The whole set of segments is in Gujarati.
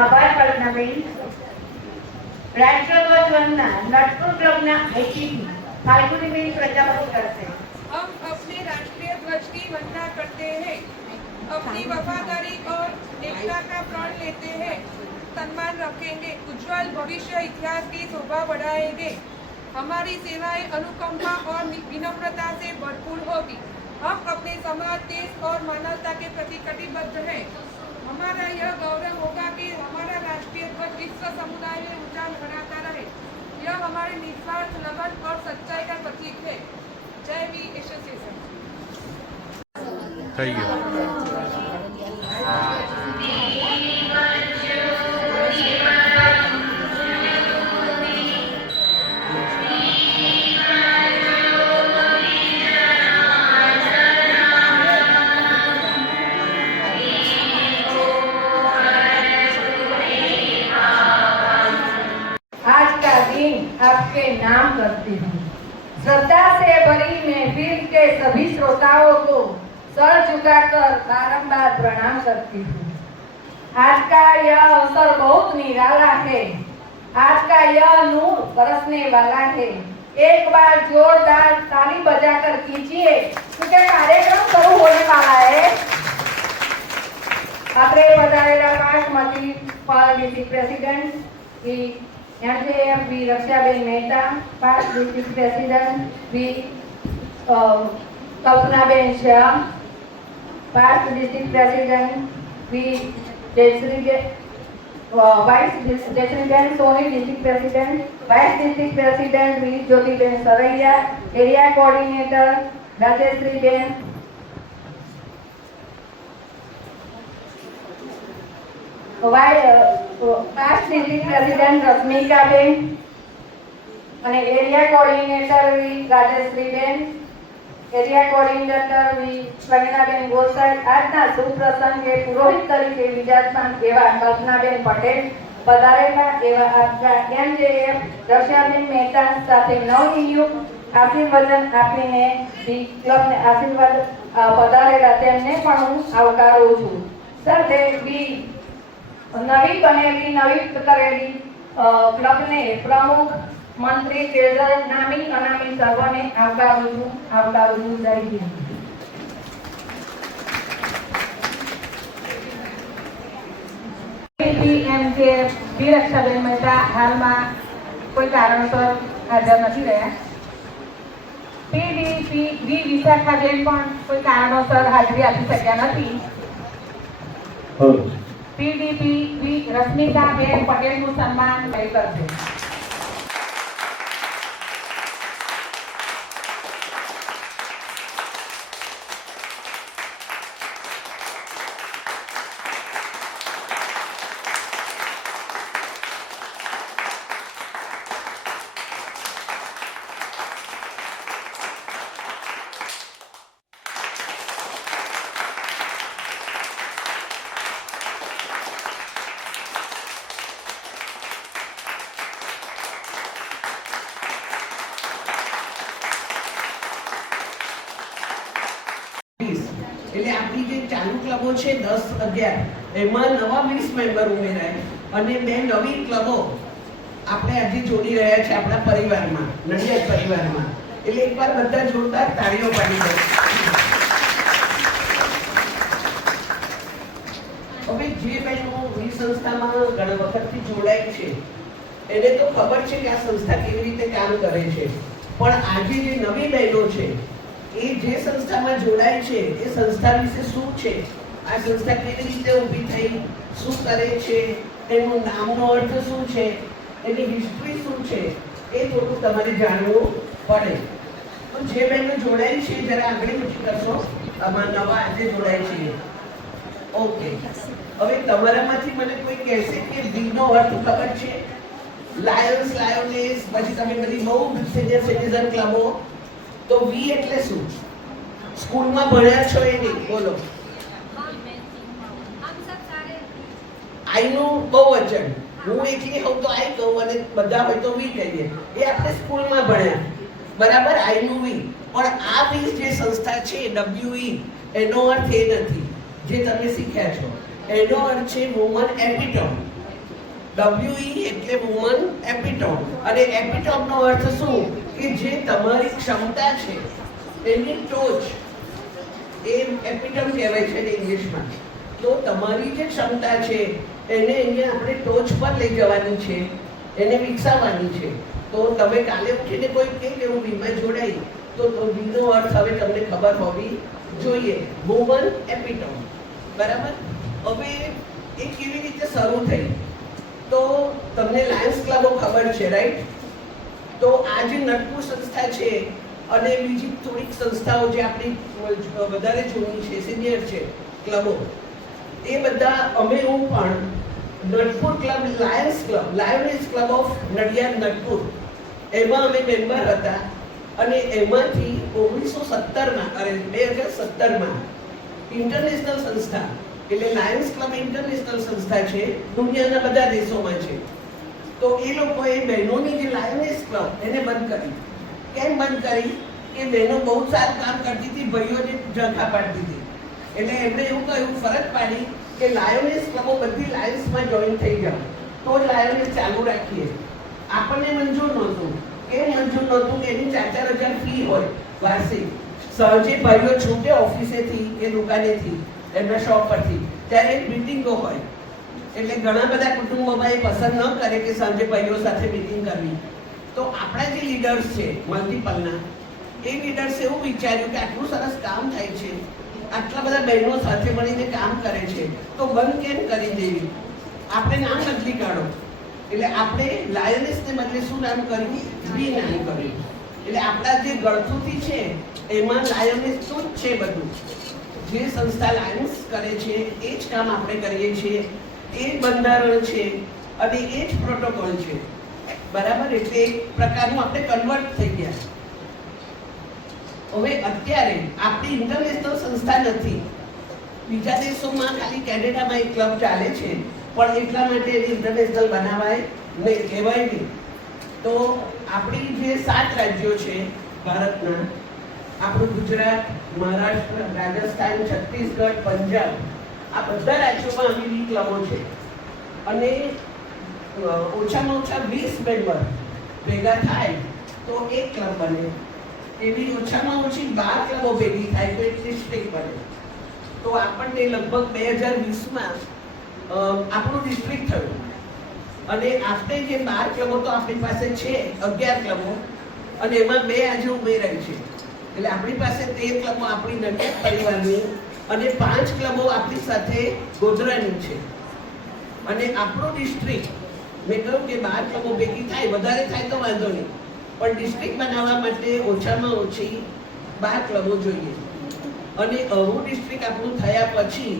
આભાર કલ્પનાબેન. राष्ट्रध्वज वंदना नटपुर क्लब ना आईसीटी फाल्गुनीबेन प्रजापति करते हैं। हम अपने राष्ट्रीय ध्वज की वंदना करते हैं, अपनी वफादारी और एकता का प्रण लेते हैं, सम्मान रखेंगे, उज्जवल भविष्य इतिहास की शोभा बढ़ाएंगे। हमारी सेवाएं अनुकंपा और विनम्रता से भरपूर होगी। हम अपने समाज, देश और मानवता के प्रति कटिबद्ध हैं। हमारा यह गौरव होगा कि हमारा राष्ट्रीय ध्वज विश्व समुदाय में ऊंचा फहराता रहे। यह हमारे निस्वार्थ लगन और सच्चाई का प्रतीक है। जय वीर एसोसिएशन। आपके नाम करती हूँ। श्रद्धा से भरी महफिल के सभी श्रोताओं को सर झुकाकर बारंबार प्रणाम करती हूँ। आज का यह अवसर बहुत निराला है। आज का यह नूर बरसने वाला है। एक बार जोरदार ताली बजाकर कीजिए क्योंकि कार्यक्रम शुरू होने वाला है। આપણે પધારેલા બાસમતી પાલ district president NJF V Rakshaben Mehta, past district president V Kalpanaben Shyam, past district president V vice Jayashreeben Soni, district president, vice district president V Jyotiben Saraiya, area coordinator Rajeshreeben, past district president Rashmikaben અને area coordinator V Rajeshreeben, area coordinator V Praveenaben Gosai. આજના શુભ પ્રસંગે પુરોહિત તરીકે વિરાજમાન એવા કલ્પનાબેન પટેલ પધારેલા એવા આપણા NJF રક્ષાબેન મહેતા સાથે નવનિયુક્ત આશીર્વચન આપીને ક્લબને આશીર્વાદ પધારેલા તેમને પણ હું આવકારું છું. સાથે બી નવી બનેલી નવી કરેલી ક્લબને પ્રમુખ, મંત્રી, ટ્રેઝરર, નામી અનામી સર્વને આવકારું છું. જય હિન્દ. વી રક્ષાબેન મહેતા હાલમાં કોઈ કારણસર હાજર નથી રહ્યા. PDP વી વિશાખાબેન પણ કોઈ કારણોસર હાજરી આપી શક્યા નથી. PDP વી રશ્મિકાબેન પટેલનું સન્માન કરશે. એટલે આપણી જે ચાલુ ક્લબો છે 10-11 એમાં નવા 20 મેમ્બર ઉમેરાય અને બે નવી ક્લબો આપણે આજે જોડી રહ્યા છે આપણા પરિવારમાં, નડિયાદ પરિવારમાં. એટલે એકવાર બધા જોરદાર તાળીઓ પાડી દો. હવે જે બહેનો એ સંસ્થામાં ઘણા વખતથી જોડાય છે એને તો ખબર છે કે આ સંસ્થા કેવી રીતે કામ કરે છે, પણ આજે જે નવી બહેનો છે એ જે સંસ્થામાં જોડાય છે એ સંસ્થા વિશે શું છે, આ સંસ્થા કેવી રીતે ઊભી થઈ, શું કરે છે, એનું નામનો અર્થ શું છે, એની હિસ્ટ્રી શું છે, એ થોડું તમારે જાણવું પડે. તો જે બહેનો જોડાય છે જરા આગળ ઊંચી કરશો. આમાં નવા આજે જોડાય છે. ઓકે, હવે તમારામાંથી મને કોઈ કહેશે કે વીનો અર્થ ખબર છે? લાયન્સ, લાયોનેસ, પછી તમે બધી બહુ સિનિયર સિટીઝન ક્લબો. તો વી એટલે શું? સ્કૂલમાં ભણ્યા છો એ નહીં, બોલો. આઈનું બહુવચન. હું એકલી હોઉં તો આઈ કહું અને બધા હોય તો વી કહીએ. એ આપણે સ્કૂલમાં ભણ્યા, બરાબર. આઈનું વી. પણ આ વી જે સંસ્થા છે WE, એનો અર્થ એ નથી જે તમે શીખ્યા છો. એનો અર્થ છે વુમન એપિટોમ. WE એટલે વુમન એપિટોમ. અને એપિટોમનો અર્થ શું? કે જે તમારી ક્ષમતા છે એની ટોચ, એ એપિટોમ કહેવાય છે ઇંગ્લિશમાં. તો તમારી જે ક્ષમતા છે એને અહીંયા આપણે ટોચ પર લઈ જવાની છે, એને વિકસાવવાની છે. તો તમે કાલે ઉઠીને કોઈ કહે કે હું વીમાં જોડાઈ, તો વીનો અર્થ હવે તમને ખબર હોવી જોઈએ. વુમન એપિટોમ, બરાબર. હવે એ કેવી રીતે શરૂ થઈ? તો તમને લાયન્સ ક્લબો ખબર છે, રાઈટ? તો આ જે નટપુર સંસ્થા છે અને બીજી થોડીક સંસ્થાઓ જે આપણી વધારે જૂની છે, સિનિયર છે ક્લબો, એ બધા અમે હું પણ Natpur club, Lions club, Lioness club of Nadiad Natpur, એમાં અમે મેમ્બર હતા. અને એમાંથી 2017માં ઇન્ટરનેશનલ સંસ્થા, એટલે લાયન્સ ક્લબ ઇન્ટરનેશનલ સંસ્થા છે, દુનિયાના બધા દેશોમાં છે. તો એ લોકોએ બહેનોની જે લાયોનેસ ક્લબ એને બંધ કરી. કેમ બંધ કરી? કે બહેનો બહુ સારું કામ કરતી હતી, ભાઈઓને ઝંખા પાડતી હતી. એટલે એમણે એવું કહ્યું, ફરજ પાડી કે લાયોનેસ ક્લબો બધી લાયન્સમાં જોઈન થઈ જાઓ, તો જ લાયોનેસ ચાલુ રાખીએ. આપણને મંજૂર નહોતું. કેમ મંજૂર નહોતું? કે એની 4,000 ફી હોય વાર્ષિક. સાંજે ભાઈઓ છૂટે ઓફિસેથી કે દુકાનેથી, એમના શોપ પરથી, ત્યારે મીટિંગો હોય. એટલે ઘણા બધા કુટુંબોમાં એ પસંદ ન કરે કે સાંજે ભાઈઓ સાથે મીટિંગ કરવી. તો આપણા જે લીડર્સ છે મલ્ટીપલના, એ લીડર્સ એવું વિચાર્યું કે આટલું સરસ કામ થાય છે, આટલા બધા બહેનો સાથે મળીને કામ કરે છે, તો બંધ કેમ કરી દેવી? આપણે નામ બદલી કાઢો. એટલે આપણે લાયનેસને બદલે શું નામ કર્યું? વી નામ કર્યું. એટલે આપણા જે ગળથુથી છે એમાં લાયનેસ તો જ છે. બધું જે સંસ્થા લાયન્સ કરે છે એ જ કામ આપણે કરીએ છીએ, એ જ બંધારણ છે અને એ જ પ્રોટોકોલ છે, બરાબર. એટલે એક પ્રકારનું આપણે કન્વર્ટ થઈ ગયા. હવે અત્યારે આપણી ઇન્ટરનેશનલ સંસ્થા નથી. બીજા દેશોમાં ખાલી કેનેડામાં એક ક્લબ ચાલે છે, પણ એટલા માટે એની ઇન્ટરનેશનલ બનાવાય નહીં, કહેવાય નહીં. તો આપણી જે 7 રાજ્યો છે ભારતના, આપણું ગુજરાત, મહારાષ્ટ્ર, રાજસ્થાન, છત્તીસગઢ, પંજાબ, આ બધા રાજ્યોમાં આવી ક્લબો છે. અને ઓછામાં ઓછા 20 મેમ્બર ભેગા થાય તો એક ક્લબ બને. એવી ઓછામાં ઓછી 12 ક્લબો ભેગી થાય તો એક ડિસ્ટ્રિક્ટ બને. તો આપણને લગભગ 2020માં આપણું ડિસ્ટ્રિક્ટ થયું. અને આપણે જે 12 ક્લબો તો આપણી પાસે છે, 11 ક્લબો, અને એમાં 2 આજે ઉમેરાય છે. એટલે આપણી પાસે 13 ક્લબો આપણી નડિયાદ પરિવારની અને 5 ક્લબો આપણી સાથે ગોધરાની છે. અને આપણું ડિસ્ટ્રિક્ટ, મેં કહ્યું કે 12 ક્લબો ભેગી થાય, વધારે થાય તો વાંધો નહીં, પણ ડિસ્ટ્રિક્ટ બનાવવા માટે ઓછામાં ઓછી 12 ક્લબો જોઈએ. અને આવું ડિસ્ટ્રિક્ટ આપણું થયા પછી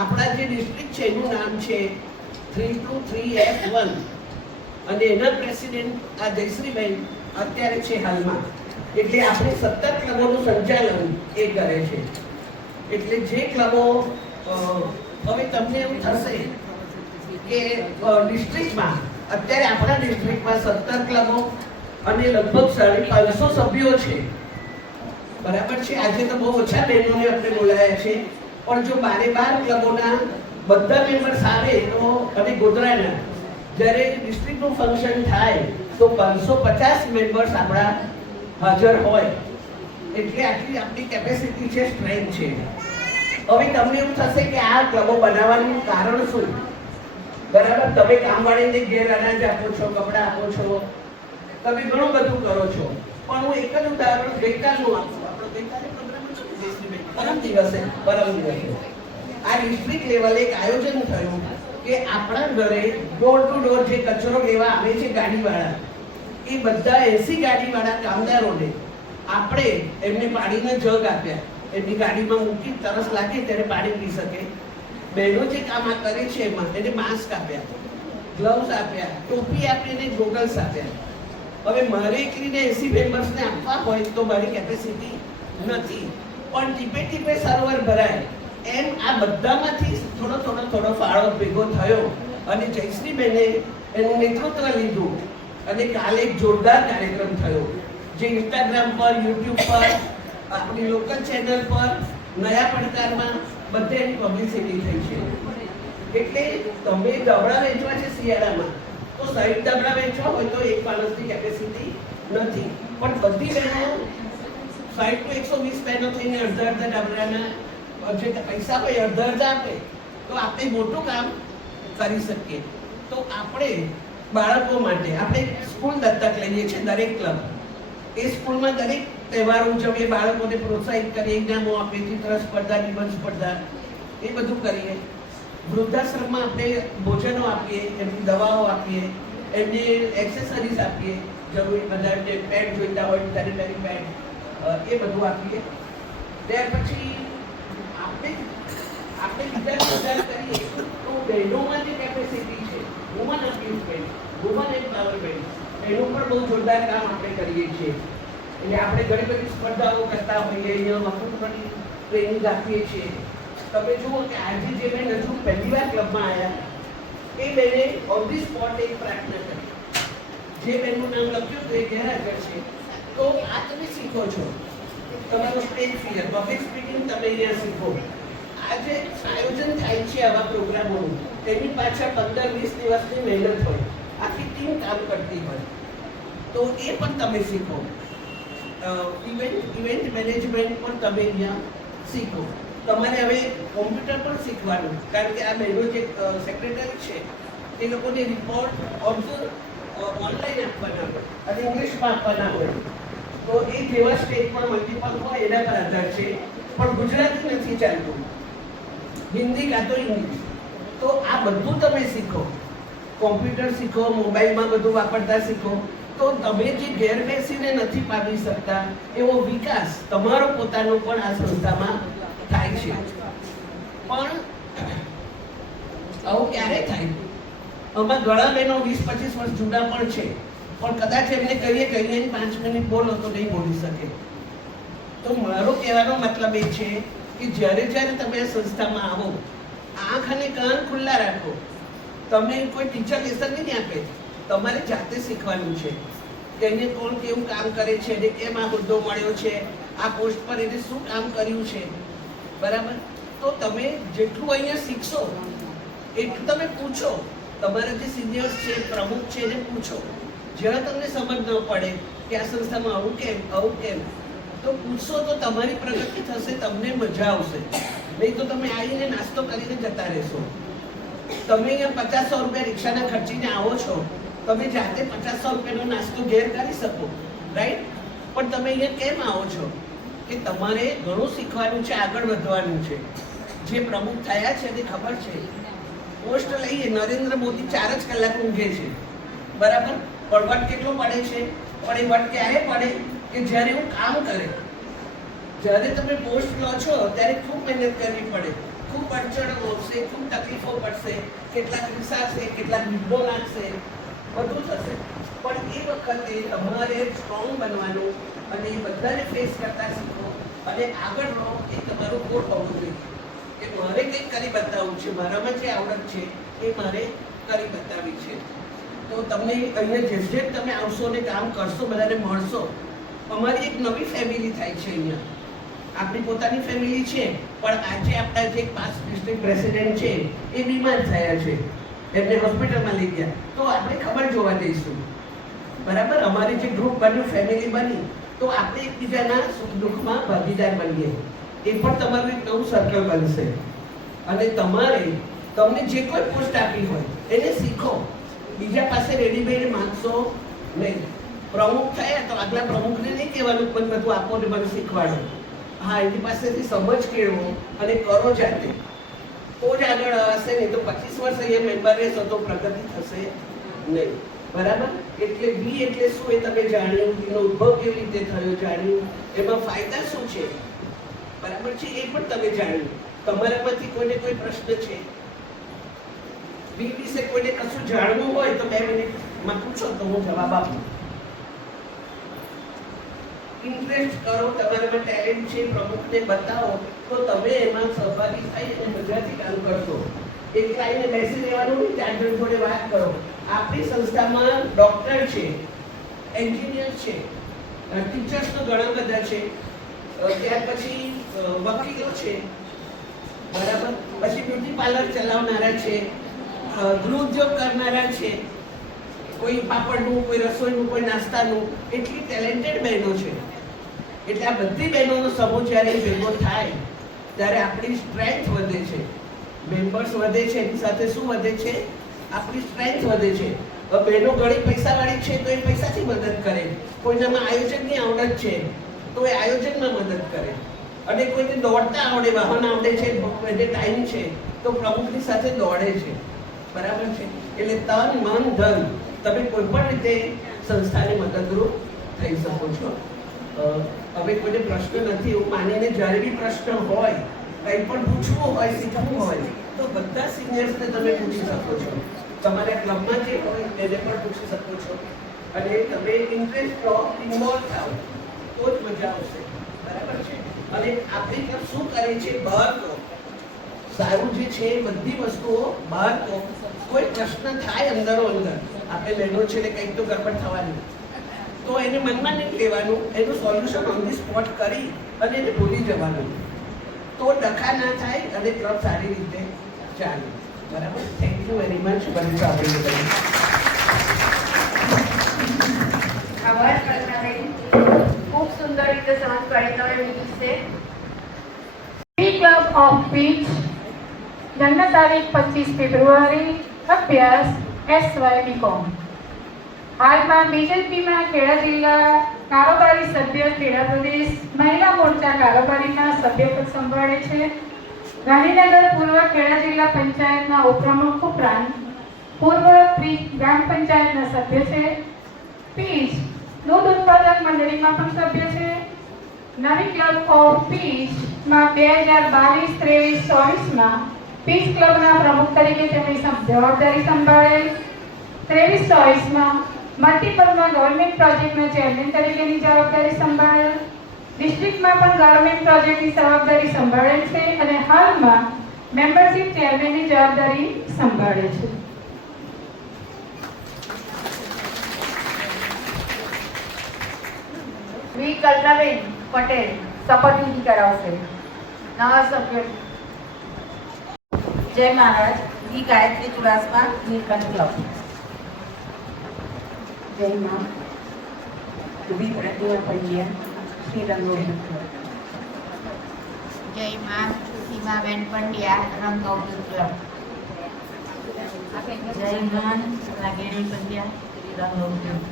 આપણા જે ડિસ્ટ્રિક્ટ છે એનું નામ છે 323F1 અને એના પ્રેસિડેન્ટ આ જયશ્રીબેન અત્યારે છે હાલમાં. એટલે આપણે 17 ક્લબોનું સંચાલન એ કરે છે. એટલે જે ક્લબો, હવે તમને એવું થશે કે ડિસ્ટ્રિક્ટમાં, અત્યારે આપણા ડિસ્ટ્રિક્ટમાં 17 ક્લબો અને લગભગ 550 સભ્યો છે, બરાબર છે. આજે તો બહુ ઓછા બહેનોને આપણે બોલાયા છે, પણ જો 12 ક્લબોના બધા મેમ્બર્સ આવે તો, અને ગોધરાના જ્યારે ડિસ્ટ્રિક્ટનું ફંક્શન થાય તો 550 મેમ્બર્સ આપણા હાજર હોય. એટલે આટલી આપણી કેપેસિટી છે, સ્ટ્રેન્થ છે. હવે તમને એવું થશે કે આ ક્લબો બનાવવાનું કારણ શું? બરાબર, તમે કામવાળીને ઘેર અનાજ આપો છો, કપડાં આપો છો, તમે ઘણું બધું કરો છો. પણ હું એક જ ઉદાહરણ ગઈકાલનું આપું. આપણો ગઈકાલે પરમ દિવસે આ ડિસ્ટ્રિક્ટ લેવલે એક આયોજન થયું કે કે આપણા ઘરે ડોર ટુ ડોર જે કચરો લેવા આવે છે ગાડીવાળા, એ બધા 80 ગાડીવાળા કામદારોને આપણે એમને પાણીના જગ આપ્યા, એમની ગાડીમાં મૂકી તરસ લાગે ત્યારે પાણી પી શકે. બહેનો જે કામ આ કરે છે એમાં એને માસ્ક આપ્યા, ગ્લવ્સ આપ્યા, ટોપી આપીને ગોગલ્સ આપ્યા. હવે મારે એકલીને 80 મેમ્બર્સને આપવા હોય તો મારી કેપેસિટી નથી, પણ ટીપે ટીપે સરોવર ભરાય એમ આ બધામાંથી થોડો ફાળો ભેગો થયો અને જયશ્રીબેને એનું નેતૃત્વ લીધું અને કાલે એક જોરદાર કાર્યક્રમ થયો જે ઇન્સ્ટાગ્રામ પર, યુટ્યુબ પર, આપણી લોકલ ચેનલ પર, નયા પડકારમાં બધે એની પબ્લિસિટી થઈ છે. એટલે તમે દબડા વેચવા છે શિયાળામાં તો 60 દબડા વેચવા હોય તો એક માણસની કેપેસિટી નથી, પણ બધી બહેનો 60 તો 120 બહેનો થઈને અડધા દબડાના જે પૈસા હોય અડધા આપે તો આપણે મોટું કામ કરી શકીએ. તો આપણે બાળકો માટે આપણે સ્કૂલ દત્તક લઈએ છીએ, દરેક ક્લબ એ સ્કૂલમાં દરેક તહેવારો ઉજવીએ, બાળકોને પ્રોત્સાહિત કરીએ, ઇનામો આપીએ, ચિત્ર સ્પર્ધા, નિબંધ સ્પર્ધા એ બધું કરીએ. વૃદ્ધાશ્રમમાં આપણે ભોજનો આપીએ, એમની દવાઓ આપીએ, એમને એક્સેસરીઝ આપીએ, જરૂરી બધા જે પેડ જોઈતા હોય સેનિટરી પેડ એ બધું આપીએ. ત્યાર પછી આપણે વિચાર કરીએ તો બહેનોમાં જે કેપેસિટી છે, વુમન અબ્યુઝમેન્ટ, વુમન એમ્પાવરમેન્ટ, એનું પણ બહુ જોરદાર કામ આપણે કરીએ છીએ. એટલે આપણે ઘણી બધી સ્પર્ધાઓ કરતા હોઈએ, અહીંયા મફતની ટ્રેનિંગ આપીએ છીએ. તમે જુઓ કે આજે જે બેન હજુ પહેલી વાર ક્લબમાં આવ્યા એ બેને ઓન ધી સ્પોટ એક પ્રાર્થના કરી, જે બેનનું નામ લખ્યું તો એ ગેરહાજર છે. તો આ તમે શીખો છો, તમારું સ્ટેજ ફિયર, પબ્લિક સ્પીકિંગ તમે અહીંયા શીખો. આજે આયોજન થાય છે આવા પ્રોગ્રામોનું, તેની પાછળ 15-20 દિવસની મહેનત હોય, આખી ટીમ કામ કરતી હોય, તો એ પણ તમે શીખો. ઇવેન્ટ મેનેજમેન્ટ પણ તમે અહીંયા શીખો. તમારે હવે કોમ્પ્યુટર પણ શીખવાનું, કારણ કે આ બહેનો જે સેક્રેટરી છે એ લોકોને રિપોર્ટ ઓનલાઈન આપવાના હોય અને ઇંગ્લિશમાં આપવાના હોય, તો એ જેવા સ્ટેજ પર મલ્ટિપલ હોય એના પર આધાર છે. પણ ગુજરાતી નથી ચાલતું, હિન્દી કાં તો ઇંગ્લિશ. તો આ બધું તમે શીખો, કોમ્પ્યુટર શીખો, મોબાઈલમાં બધું વાપરતા શીખો. તો તમે જે ઘેર બેસીને નથી પામી શકતા એવો વિકાસ તમારો પોતાનો પણ આ સંસ્થામાં થાય છે. પણ આવું ક્યારે થાય? આમાં ઘણા બહેનો 20-25 વર્ષ જૂના પણ છે, પણ કદાચ એમને કહીએ 5 મિનિટ બોલો તો નહીં બોલી શકે. તો મારો કહેવાનો મતલબ એ છે કે જ્યારે તમે આ સંસ્થામાં આવો, આંખ અને કાન ખુલ્લા રાખો. તમને કોઈ ટીચર લેસન નહીં આપે, તમારે જાતે શીખવાનું છે કે એને કોણ કેવું કામ કરે છે, એને કેમ આ હોદ્દો મળ્યો છે, આ પોસ્ટ પર એને શું કામ કર્યું છે, બરાબર? તો તમે જેટલું અહીંયા શીખશો એટલું તમે પૂછો, તમારા જે સિનિયર્સ છે, પ્રમુખ છે એને પૂછો. જ્યારે તમને સમજ ન પડે કે આ સંસ્થામાં આવું કેમ તો પૂછશો તો તમારી પ્રગતિ થશે, તમને મજા આવશે. નહીં તો તમે આવીને નાસ્તો કરીને જતા રહેશો. તમે અહીંયા 50-100 રૂપિયા રિક્ષાના ખર્ચીને આવો છો, તમે જાતે 50-100 રૂપિયાનો નાસ્તો ઘેર કરી શકો, રાઈટ? પણ તમે અહીંયા કેમ આવો છો કે તમારે ઘણું શીખવાનું છે, આગળ વધવાનું છે. જે પ્રમુખ થયા છે તે ખબર છે, પોસ્ટ લઈએ, નરેન્દ્ર મોદી 4 જ કલાક ઊંઘે છે, બરાબર? પણ વટ કેટલો પડે છે? પણ એ વટ ક્યારે પડે કે જ્યારે હું કામ કરે. જ્યારે તમે પોસ્ટ લો છો ત્યારે ખૂબ મહેનત કરવી પડે, ખૂબ અડચણો આવશે, ખૂબ તકલીફો પડશે, કેટલાક વિસાશે, કેટલાક વિઘ્નો લાગશે, બધું થશે. પણ એ વખતે તમારે સ્ટ્રોંગ બનવાનું અને એ બધાને ફેસ કરતા શીખો અને આગળ રહો. એ તમારું ગોળ હોવું જોઈએ કે મારે કંઈક કરી બતાવવું છે, મારામાં જે આવડત છે એ મારે કરી બતાવવી છે. તો તમને અહીંયા જેમ તમે આવશો ને કામ કરશો, બધાને મળશો. અમારી એક નવી ફેમિલી થાય છે અહીંયા. આપણી પોતાની ફેમિલી છે, પણ આજે આપણા જે 5 ડિસ્ટ્રિક્ટ પ્રેસિડેન્ટ છે એ બીમાર થયા છે, એમને હોસ્પિટલમાં લઈ ગયા, તો આપણે ખબર જોવા જઈશું, બરાબર? અમારી જે ગ્રુપ બન્યું, ફેમિલી બની, તો આપણે એકબીજાના સુખ દુઃખમાં ભાગીદાર બનીએ. એ પણ તમારું એક નવું સર્કલ બનશે. અને તમને જે કોઈ પોસ્ટ આપી હોય એને શીખો, બીજા પાસે રેડીમેડ માંગશો નહીં. પ્રમુખ થયા તો આગલા પ્રમુખને નહીં કહેવાનું પણ બધું આપો ને મને શીખવાડો. હા, એની પાસેથી સમજ કેળવો અને કરો જાતે. તો જ આગળ હશે, નહીં તો 25 વર્ષ અહીંયા મેમ્બર રહેશો તો પ્રગતિ થશે નહીં. બરાબર? એટલે બી એટલે શું એ તમે જાણ્યું, એનો ઉદ્ભવ કેવી રીતે થયો જાણ્યું, એમાં ફાયદા શું છે, બરાબર છે, એ પણ તમે જાણ્યું. તમારામાંથી કોઈને કોઈ પ્રશ્ન છે બી વિશે, કોઈને કશું જાણવું હોય તો 2 મિનિટમાં પૂછો તો હું જવાબ આપું. ઇન્ટરેસ્ટ કરો, તમારામાં ટેલેન્ટ છે, પ્રમુખને બતાવો તો તમે એમાં સહભાગી થઈ અને મજાથી કામ કરશો. એકલા આવીને બેસી રહેવાનું નહીં, 4 જણ જોડે વાત કરો. આપણી સંસ્થામાં ડોક્ટર છે, એન્જિનિયર છે, ટીચર્સ તો ઘણા બધા છે, ત્યાર પછી વકીલો છે, બરાબર, પછી બ્યુટી પાર્લર ચલાવનારા છે, ગૃહ ઉદ્યોગ કરનારા છે, કોઈ પાપડનું, કોઈ રસોઈનું, કોઈ નાસ્તાનું. એટલી ટેલેન્ટેડ બહેનો છે. એટલે આ બધી બહેનોનો સમૂહ જ્યારે ભેગો થાય ત્યારે આપણી સ્ટ્રેન્થ વધે છે, મેમ્બર્સ વધે છે, એની સાથે શું વધે છે, આપણી સ્ટ્રેન્થ વધે છે. બહેનો ઘણી પૈસાવાળી છે તો એ પૈસાથી મદદ કરે, કોઈનામાં આયોજનની આવડત છે તો એ આયોજનમાં મદદ કરે, અને કોઈને દોડતા આવડે, વાહન આવડે છે, એને ટાઈમ છે તો પ્રમુખની સાથે દોડે છે. બરાબર છે? એટલે તન મન ધન તમે કોઈ પણ રીતે સંસ્થાને મદદરૂપ થઈ શકો છો. હવે કોઈને પ્રશ્ન નથી એવું માનીને જ્યારે બી પ્રશ્ન હોય, કંઈ પણ પૂછવું હોય, શીખવું હોય તો બધા સિનિયર્સને તમે પૂછી શકો છો. તમારા ક્લબમાં જે હોય એને પણ પૂછી શકો છો. અને તમે ઇન્ટરેસ્ટ લો, ઇન્વોલ્વ થાઓ તો જ મજા આવશે. બરાબર છે? અને આપણી ક્લબ શું કરે છે, બહાર તો સારું જે છે બધી વસ્તુઓ બહાર તો કોઈ પ્રશ્ન થાય અંદરો અંદર, આપણે બહેનો છે એટલે કંઈક તો ગડબડ થવાની, તો એને મનમાં નહીં લેવાનું, એનું સોલ્યુશન ઓન ધી સ્પોટ કરી અને એને ભૂલી જવાનું, તો ડખા ના થાય અને ક્લબ સારી રીતે ચાલે. બરાબર? Thank you very much. બધી આપણે આભાર કલ્પનાબેન, ખૂબ સુંદર રીતે સમજ પડી તમે વિશે. બી ક્લબ ઓફ બીચ, જન્મ તારીખ 25 ફેબ્રુઆરી, અભ્યાસ SY BCom. હાલમાં બીજેપીમાં ખેડા જિલ્લા કારોબારી સભ્ય, ખેડા પ્રદેશ મહિલા મોરચા કારોબારીના સભ્યપદ સંભાળે છે. ગાંધીનગર પૂર્વ ખેડા જિલ્લા પંચાયતના ઉપપ્રમુખ ઉપરાંત પૂર્વ ગ્રામ પંચાયતના સભ્ય છે. પીચ દૂધ ઉત્પાદક મંડળીમાં પણ સભ્ય છે. નવી ક્લબ ઓફ પીચમાં 2022-23-24માં પીચ ક્લબના પ્રમુખ તરીકે તેમની જવાબદારી સંભાળેલ. 23-24માં મલ્ટીપલમાં ગવર્મેન્ટ પ્રોજેક્ટના ચેરમેન તરીકેની જવાબદારી સંભાળેલ. ડિસ્ટ્રિક્ટમાં પણ ગવર્મેન્ટ પ્રોજેક્ટની જવાબદારી સંભાળેલ છે અને હાલમાં મેમ્બરશિપ ચેરમેનની જવાબદારી સંભાળે છે. વી કલ્પનાબેન પટેલ શપથવિધિ કરાવશે. નવા સભ્ય જય મહારાજ. વી ગાયત્રી ચુડાસમા, નીલકંઠ ક્લબ. જય મા. વી પ્રતિમા પંડ્યા, શ્રી રંગોળી ક્લબ. જય માં. સીમાબેન પંડ્યા, રંગઅવધૂત ક્લબ. જય માન. રાગેણી પંડ્યા, રંગઅવધૂત.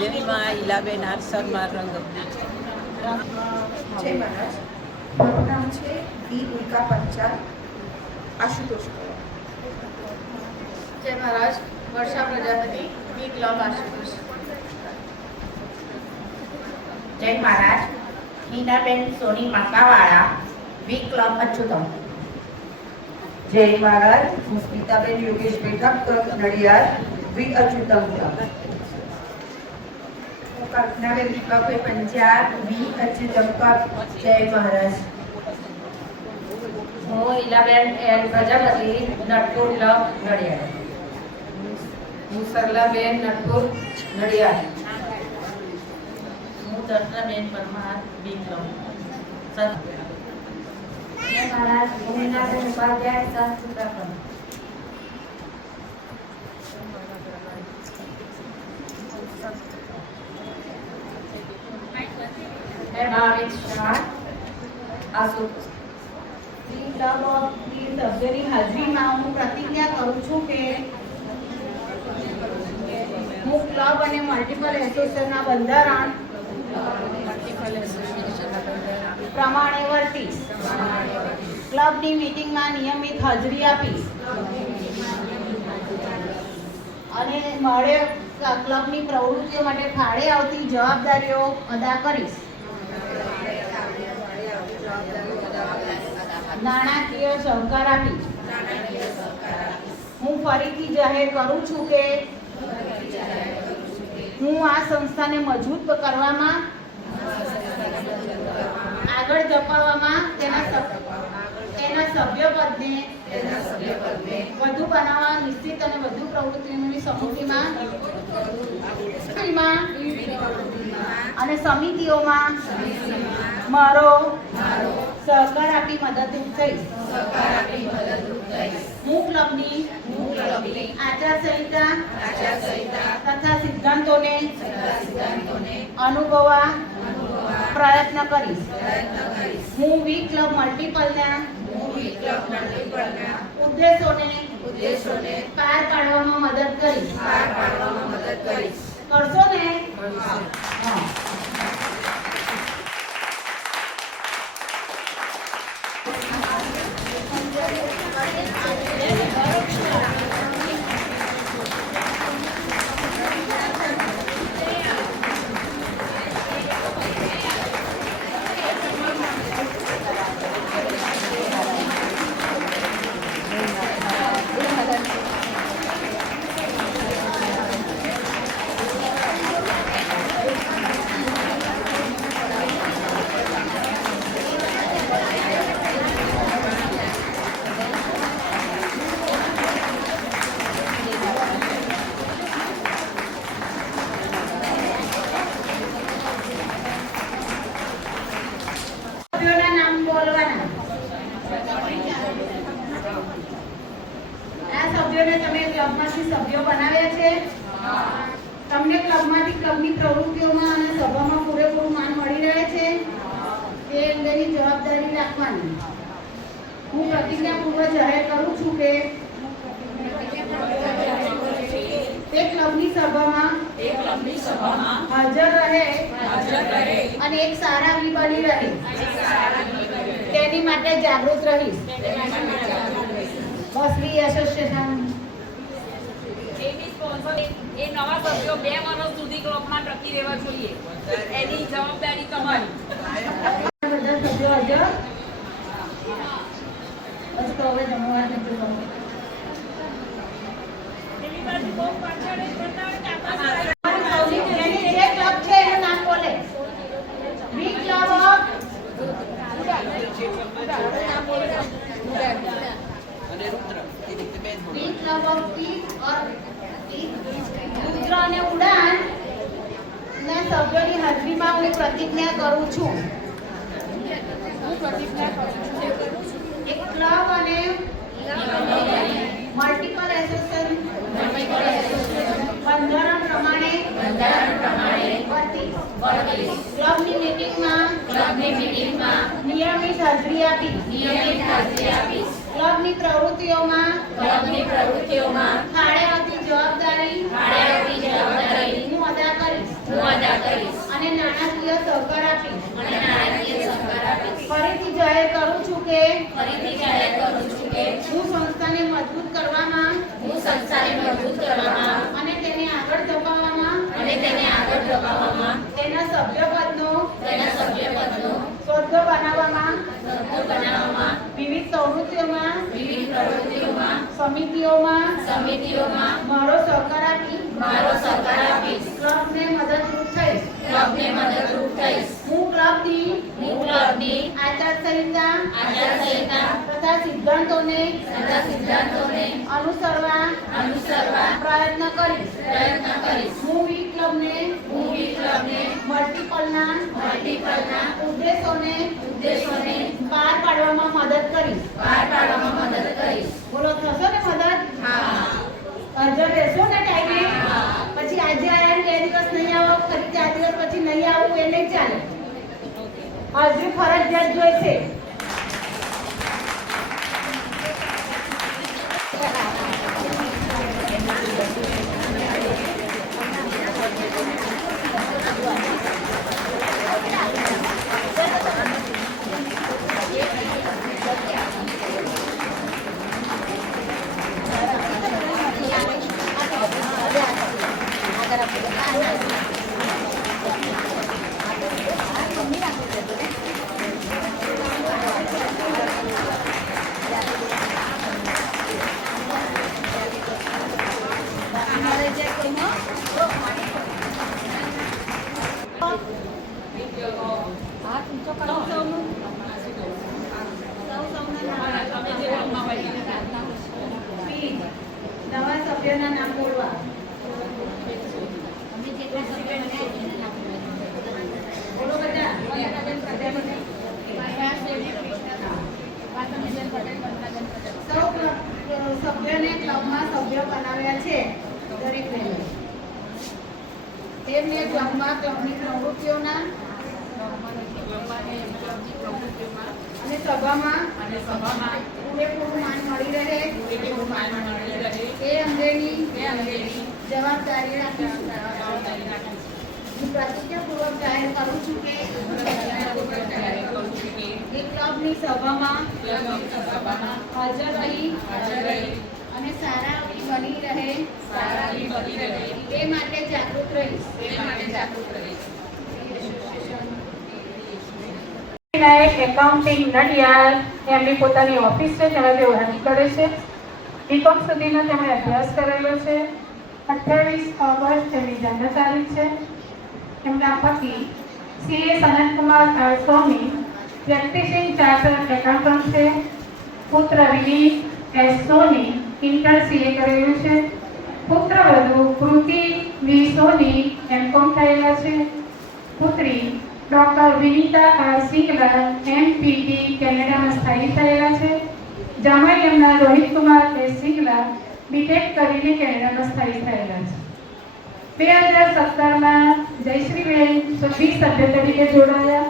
જય માં. ઈલાબેન આરસરમાં રંગઅવધૂત. જય મહારાજ. મારું નામ છે વી ઉલ્કા પંચાલ, આશુતોષ કલા. જય મહારાજ. વર્ષા પ્રજાપતિ, વી ક્લબ આશુતોષ. જય મહારાજ. હિનાબેન સોની મકાવાળા, વી ક્લબ અચ્યુતમ. જય મહારાજ. હું સ્મિતાબેન યોગેશ બેઠક, નડિયાદ, વી અચ્યુતમ ક્લબ. હું કલ્પનાબેન દીપકભાઈ પંચાલ, વી અચ્યુતમ ક્લબ. જય મહારાજ. હું ઈલાબેન એન પ્રજાપતિ, નટપુર ક્લબ, નડિયાદ. હું સરલાબેન નટપુર, નડિયાદ. હું દર્શનાબેન Parmar, V club. Jay Maharaj. Bhuminaben Upadhyay, Sanskrit club. Bhavik Shah, Ashutosh. V club of V સભ્યની હાજરીમાં હું પ્રતિજ્ઞા કરું છું કે હું ક્લબ અને મલ્ટીપલ એસોસિએશનના બંધારણ પ્રમાણે વર્તીશ. ક્લબની મીટિંગમાં નિયમિત હાજરી આપીશ અને મારે ક્લબની પ્રવૃત્તિઓ માટે ફાળે આવતી જવાબદારીઓ અદા કરીશ. નાણાકીય સહકાર આપીશ. હું ફરીથી જાહેર કરું છું કે હું આ સંસ્થાને મજબૂત કરવામાં, આગળ ધપાવવામાં, તેના સભ્યપદને વધુ બનાવવા નિશ્ચિત અને વધુ પ્રવૃત્તિઓની સમિતિમાં અને સમિતિઓમાં મારો સહકાર આપી મદદરૂપ થઈશ. હું ક્લબની આચારસંહિતા તથા સિદ્ધાંતોને અનુભવવા પ્રયત્ન કરીશ. હું વી ક્લબ મલ્ટીપલના ઉદ્દેશોને પાર પાડવામાં મદદ કરીશ. કરશો ને? હા. સભ્યોના નામ બોલવાના. આ સભ્યોને તમે ક્લબમાંથી સભ્યો બનાવ્યા છે. તમને ક્લબમાંથી ક્લબની પ્રવૃત્તિઓમાં અને સભામાં પૂરેપૂરું માન મળી રહે છે. તે અંગેની જવાબદારી રાખવાની. હું પ્રતિજ્ઞાપૂર્વક જાહેર કરું છું કે તે ક્લબની સભામાં હાજર રહે અને એક સારા બની રહે તેની માટે જાગૃત રહીશ. બસવી એસોસિએશન એ નવા સભ્યો 2 વર્ષ સુધી ક્લબમાં ટકી રહેવા જોઈએ. એની જવાબદારી તમારી. બધા સભ્યો હાજર. બસ તો હવે જમવા નથી. જેની જે ક્લબ છે એનું નામ બોલે. V club of V club of Rudra અને ઉડાન ના સભ્યોની હાજરીમાં હું પ્રતિજ્ઞા કરું છું. એક ક્લબ અને મલ્ટીપલ એસોસિએશન બંધારણ પ્રમાણે વર્તીશ. ક્લબની મીટિંગમાં નિયમિત હાજરી આપીશ. ક્લબની પ્રવૃત્તિઓમાં ફાળે આવતી જવાબદારી હું અદા કરીશ અને નાણાકીય સહકાર આપીશ. ફરીથી જાહેર કરું છું કે હું સંસ્થાને મજબૂત કરવામાં અને તેને આગળ ધપાવવામાં તેના સભ્યપદનો સ્વર્ગ બનાવવામાં વિવિધ પ્રવૃત્તિઓમાં સમિતિઓમાં મારો સહકાર આપીશ. ક્લબને મદદરૂપ થઈશ. હું ક્લબની આચારસંહિતા તથા સિદ્ધાંતોને અનુસરવા પ્રયત્ન કરીશ. હું વી ક્લબને મલ્ટીપલના ઉદ્દેશોને પાર પાડવામાં મદદ કરીશ. બોલો, થશો ને મદદ? હાજર રહેશો ને ટાઈમે? પછી આજે આયા 2 દિવસ નહીં આવો, ફરી 4 દિવસ પછી નહીં આવું એ નહીં ચાલે. હાજરી ફરજિયાત જોઈશે. નવા સભ્યોના નામ બોલવા. બોલો બધા. સૌ સભ્યોને ક્લબમાં સભ્યો બનાવ્યા છે દરેક બહેનો. તેમને ક્લબમાં ક્લબની પ્રવૃત્તિઓના અને સભામાં પૂરેપૂરું માન મળી રહે એ અંગેની જવાબદારી રાખીશું. હું પ્રતિજ્ઞાપૂર્વક જાહેર કરું છું કે એ ક્લબની સભામાં હાજર રહી અને સારા બની રહે તે માટે જાગૃત રહીશ. નાયક એકાઉન્ટિંગ નડિયાદ એમની પોતાની ઓફિસ છે જેમાં તેઓ હેલ્પ કરે છે. બીકોમ સુધીનો તેમણે અભ્યાસ કરેલો છે. 28 ઓગસ્ટ તેમની જન્મ તારીખ છે. એમના પતિ સીએ સનતકુમાર સ્વામી પ્રેક્ટિસિંગ ચાર્ટર્ડ એકાઉન્ટન્ટ છે. પુત્ર વિનીત એસ સોની ઇન્ટર સીએ કરેલું છે. પુત્રવધુ કૃતિ વી સોની એમકોમ થયેલા છે. પુત્રી ડોક્ટર વિનીતા આર સિંગલા એમપીટી કેનેડામાં સ્થાયી થયેલા છે. જમાઈ એમના રોહિત કુમાર એસ સિંગલા બીટેક કરીને કેનેડામાં સ્થાયી થયેલા છે. 2017માં જયશ્રીબેન સભ્ય તરીકે જોડાયા.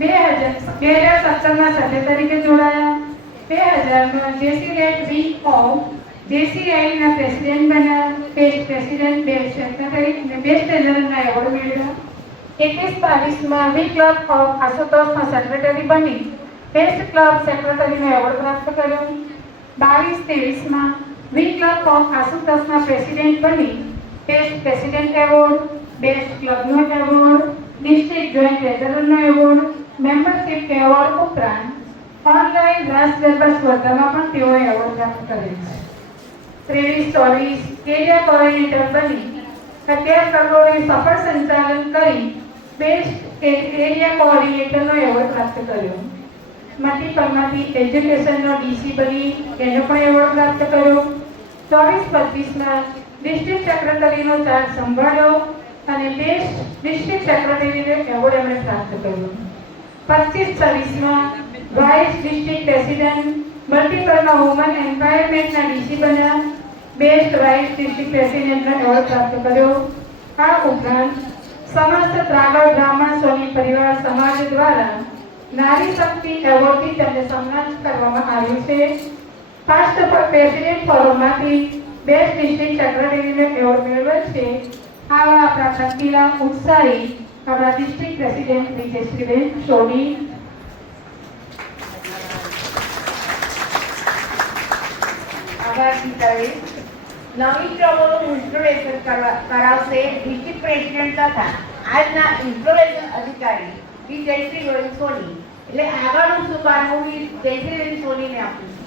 2017માં સભ્ય તરીકે જોડાયા. 2000માં જેસીરેટ વીક ઓફ જેસીઆઈના પ્રેસિડેન્ટ બન્યા. પેજ પ્રેસિડેન્ટ, બેસ્ટ સેક્રેટરી અને બેસ્ટ જનરલના એવોર્ડ મેળવ્યા. 21-22માં વી ક્લબ ઓફ આશુતોષના સેક્રેટરી બની બેસ્ટ ક્લબ સેક્રેટરીનો એવોર્ડ પ્રાપ્ત કર્યો. 22-23માં વી ક્લબ ઓફ આશુતોષના પ્રેસિડેન્ટ બની બેસ્ટ પ્રેસિડેન્ટ એવોર્ડ, બેસ્ટ ક્લબનો એવોર્ડ, ડિસ્ટ્રિક્ટ જોઈન્ટ ટ્રેઝરરનો એવોર્ડ, મેમ્બરશિપ એવોર્ડ ઉપરાંત ઓનલાઈન રાસ ગરબા સ્પર્ધામાં પણ તેઓએ એવોર્ડ પ્રાપ્ત કરેલ છે. 23-24 એરિયા કોઓર્ડિનેટર બની 11 કરોડે સફળ સંચાલન કરી બેસ્ટ એરિયા કોઓર્ડિનેટરનો એવોર્ડ પ્રાપ્ત કર્યો. મલ્ટીપલમાંથી એજ્યુકેશનનો ડીસી બની એનો પણ એવોર્ડ પ્રાપ્ત કર્યો. 24-25માં ડિસ્ટ્રિક્ટ સેક્રેટરીનો ચાર્જ સંભાળ્યો અને બેસ્ટ ડિસ્ટ્રિક્ટ સેક્રેટરીનો એવોર્ડ એમણે પ્રાપ્ત કર્યો. 25-26માં વાઇસ ડિસ્ટ્રિક્ટ પ્રેસિડેન્ટ મલ્ટીપલમાં વુમન એમ્પાવરમેન્ટના ડીસી બન્યા. બેસ્ટ વાઇસ ડિસ્ટ્રિક્ટ પ્રેસિડેન્ટનો એવોર્ડ પ્રાપ્ત કર્યો. આ ઉપરાંત સમસ્ત ત્રાગડ બ્રાહ્મણ સોની પરિવાર સમાજ દ્વારા નારી શક્તિ એવોર્ડથી તેમને સન્માનિત કરવામાં આવ્યું છે. પાસ્ટ પ્રેસિડેન્ટ ફોરમમાંથી બેસ્ટ ડિસ્ટ્રિક્ટ સેક્રેટરીનો એવોર્ડ મેળવેલ છે. આવા આપણા શક્તિલા ઉત્સાહી આપણા ડિસ્ટ્રિક્ટ પ્રેસિડેન્ટ વિજયશ્રીબેન સોની. આભાર ગીતાબેન. નવી ક્રમોનું ઇન્સ્ટોલેશન કરાવશે ડિસ્ટ્રિક્ટ પ્રેસિડેન્ટ તથા આજના ઇન્સ્ટોલેશન અધિકારી શ્રી જયશ્રીબેન સોની. એટલે આગળનું શુભારંભ જયશ્રીબેન સોનીને આપીશું.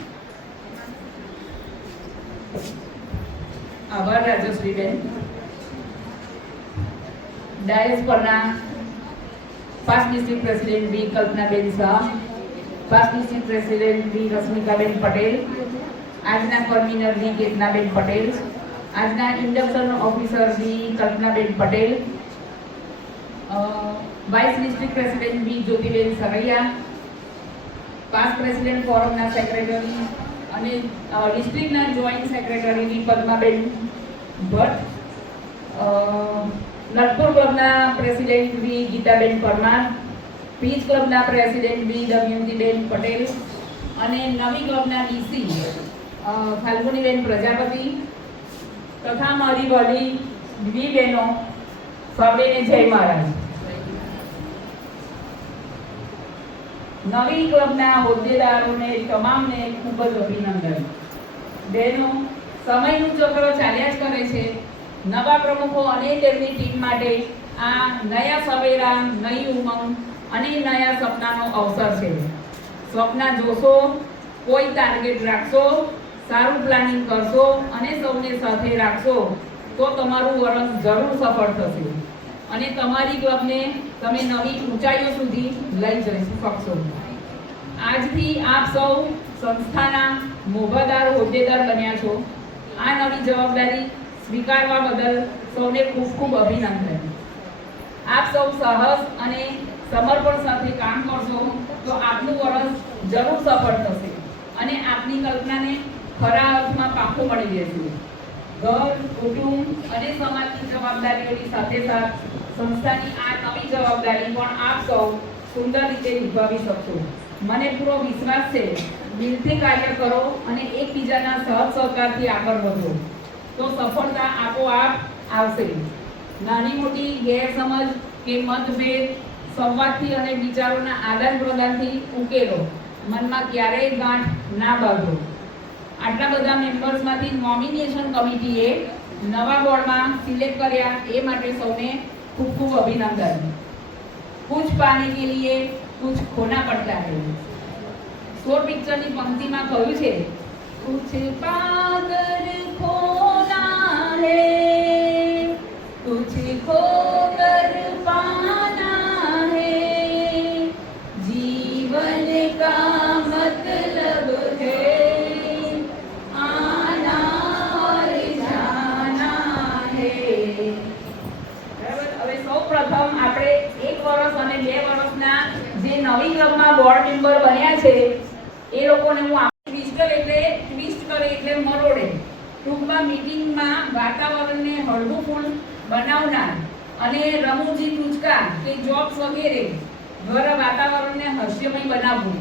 આભાર રાજશ્રીબેન. ડાયસ પરના પાસ્ટ ડિસ્ટ્રિક્ટ પ્રેસિડેન્ટ બી કલ્પનાબેન શાહ, પાસ્ટ ડિસ્ટ્રિક્ટ પ્રેસિડેન્ટ બી રશ્મિકાબેન પટેલ, આજના કન્વીનર બી કેતનાબેન પટેલ, આજના ઇન્ડક્શન ઓફિસર બી કલ્પનાબેન પટેલ, વાઇસ ડિસ્ટ્રિક્ટ પ્રેસિડેન્ટ બી જ્યોતિબેન સરૈયા, પાસ્ટ પ્રેસિડેન્ટ ફોરમના સેક્રેટરી અને ડિસ્ટ્રિક્ટના જોઈન્ટ સેક્રેટરી બી પદ્માબેન ભટ્ટ, નટપુર ક્લબના પ્રેસિડેન્ટ બી ગીતાબેન પરમાર, પીચ ક્લબના પ્રેસિડેન્ટ બી દમયંતીબેન પટેલ અને નવી ક્લબના ડીસી ફાલ્ગુનીબેન પ્રજાપતિ તથા મારી વડી વી બહેનો સર્વેને જય મહારાજ. નવી ક્લબના હોદ્દેદારોને તમામને ખૂબ જ અભિનંદન. બહેનો, સમયનું ચક્ર ચાલ્યા જ કરે છે. નવા પ્રમુખો અને તેમની ટીમ માટે આ નયા સવેરા, નઈ ઉમંગ અને નયા સપનાનો અવસર છે. સપના જોશો, કોઈ ટાર્ગેટ રાખશો, સારું પ્લાનિંગ કરશો અને સૌને સાથે રાખશો તો તમારું વર્ષ જરૂર સફળ થશે અને તમારી ક્લબને તમે નવી ઊંચાઈઓ સુધી લઈ જઈ શકશો. આજથી આપ સૌ સંસ્થાના મોભરદાર હોદ્દેદાર બન્યા છો. આ નવી જવાબદારી સ્વીકારવા બદલ સૌને ખૂબ ખૂબ અભિનંદન. આપ સૌ સાહસ અને સમર્પણ સાથે કામ કરશો તો આપનું વર્ષ જરૂર સફળ થશે અને આપની કલ્પનાને ખરા અર્થમાં પાકું મળી રહેશે. ઘર, કુટુંબ અને સમાજની જવાબદારીઓની સાથે સાથ સંસ્થાની આ નવી જવાબદારી પણ આપ સૌ સુંદર રીતે નિભાવી શકશો. મને પૂરો વિશ્વાસ છે દિલથી કાર્ય કરો અને એકબીજાના સહજ સહકારથી આગળ વધો તો સફળતા આપોઆપ આવશે. નાની મોટી ગેરસમજ કે મતભેદ સંવાદથી અને વિચારોના આદાન પ્રદાનથી ઉકેલો. મનમાં ક્યારેય ગાંઠ ના બાંધો. આટલા બધા મેમ્બર્સમાંથી નોમિનેશન કમિટીએ નવા બોર્ડમાં સિલેક્ટ કર્યા એ માટે સૌને ખૂબ ખૂબ અભિનંદન. કુછ પાને કે લીએ કુછ ખોના પડતા હૈ. શોર પિક્ચરની પંક્તિમાં કહ્યું છે કુછ પાકર ખોના હૈ કુછ ખોકર પાના હૈ જીવન કા મતલબ હૈ આના ઓર જાના હૈ. બરાબર. હવે સૌપ્રથમ આપણે 1 વર્ષ અને 2 વર્ષના જે નવી ક્લબમાં બોર્ડ મેમ્બર બન્યા છે એ લોકોને હું ટ્વિસ્ટ કરે એટલે મરોડે. ટૂંકમાં મીટિંગમાં વાતાવરણને હળવું બનાવનાર અને રમૂજી ટૂચકા કે જોક્સ વગેરે દ્વારા વાતાવરણને હાસ્યમય બનાવવું.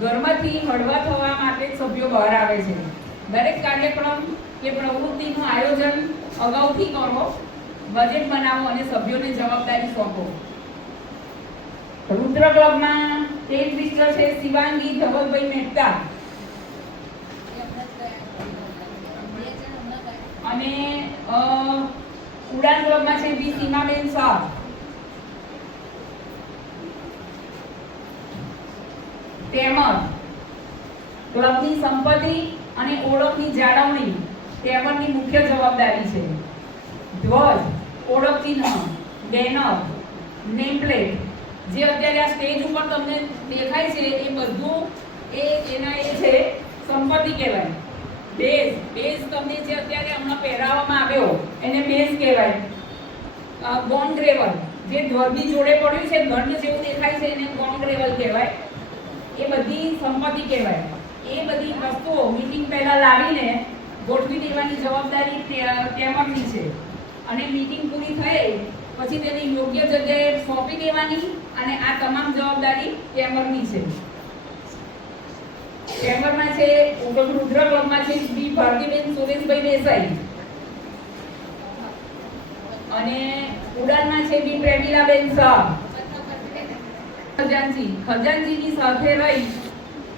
ઘરમાંથી હળવા થવા માટે સભ્યો બહાર આવે છે. દરેક કાર્યક્રમ કે પ્રવૃત્તિનું આયોજન અગાઉથી કરો, બજેટ બનાવો અને સભ્યોને જવાબદારી સોંપો. રુદ્ર ક્લબમાં સ્ટેજ મિસ્ટર છે શિવાંગી ધવલભાઈ મહેતા અને ઉડાન ક્લબમાં છે બી સીમાબેન શાહ. તેમજ ક્લબની સંપત્તિ અને ઓળખની જાળવણી તેમની મુખ્ય જવાબદારી છે. ધ્વજ, ઓળખ ચિહ્ન, બેનર, નેમ પ્લેટ જે અત્યારે આ સ્ટેજ ઉપર તમને દેખાય છે એ બધું એના એ છે સંપત્તિ કહેવાય. બેઝ તમને જે અત્યારે હમણાં પહેરાવવામાં આવ્યો એને બેઝ કહેવાય. ગોન ગ્રેવલ જે ધ્વજની જોડે પડ્યું છે ઘંટ જેવું દેખાય છે એને ગોન ગ્રેવલ કહેવાય. એ બધી સંપત્તિ કહેવાય. એ બધી વસ્તુઓ મીટિંગ પહેલા લાવીને ગોઠવી દેવાની જવાબદારી તેમની છે અને મીટિંગ પૂરી થઈ પછી તેને યોગ્ય જગ્યાએ સોંપી દેવાની અને આ તમામ જવાબદારી ચેમ્બરની છે. ચેમ્બરમાં છે રુદ્ર ક્લબમાં છે શ્રી ભારતીબેન સુરેશભાઈ દેસાઈ અને ઉડાનમાં છે બી પ્રેમિલાબેન શાહ. ખજાનજીની સાથે રહી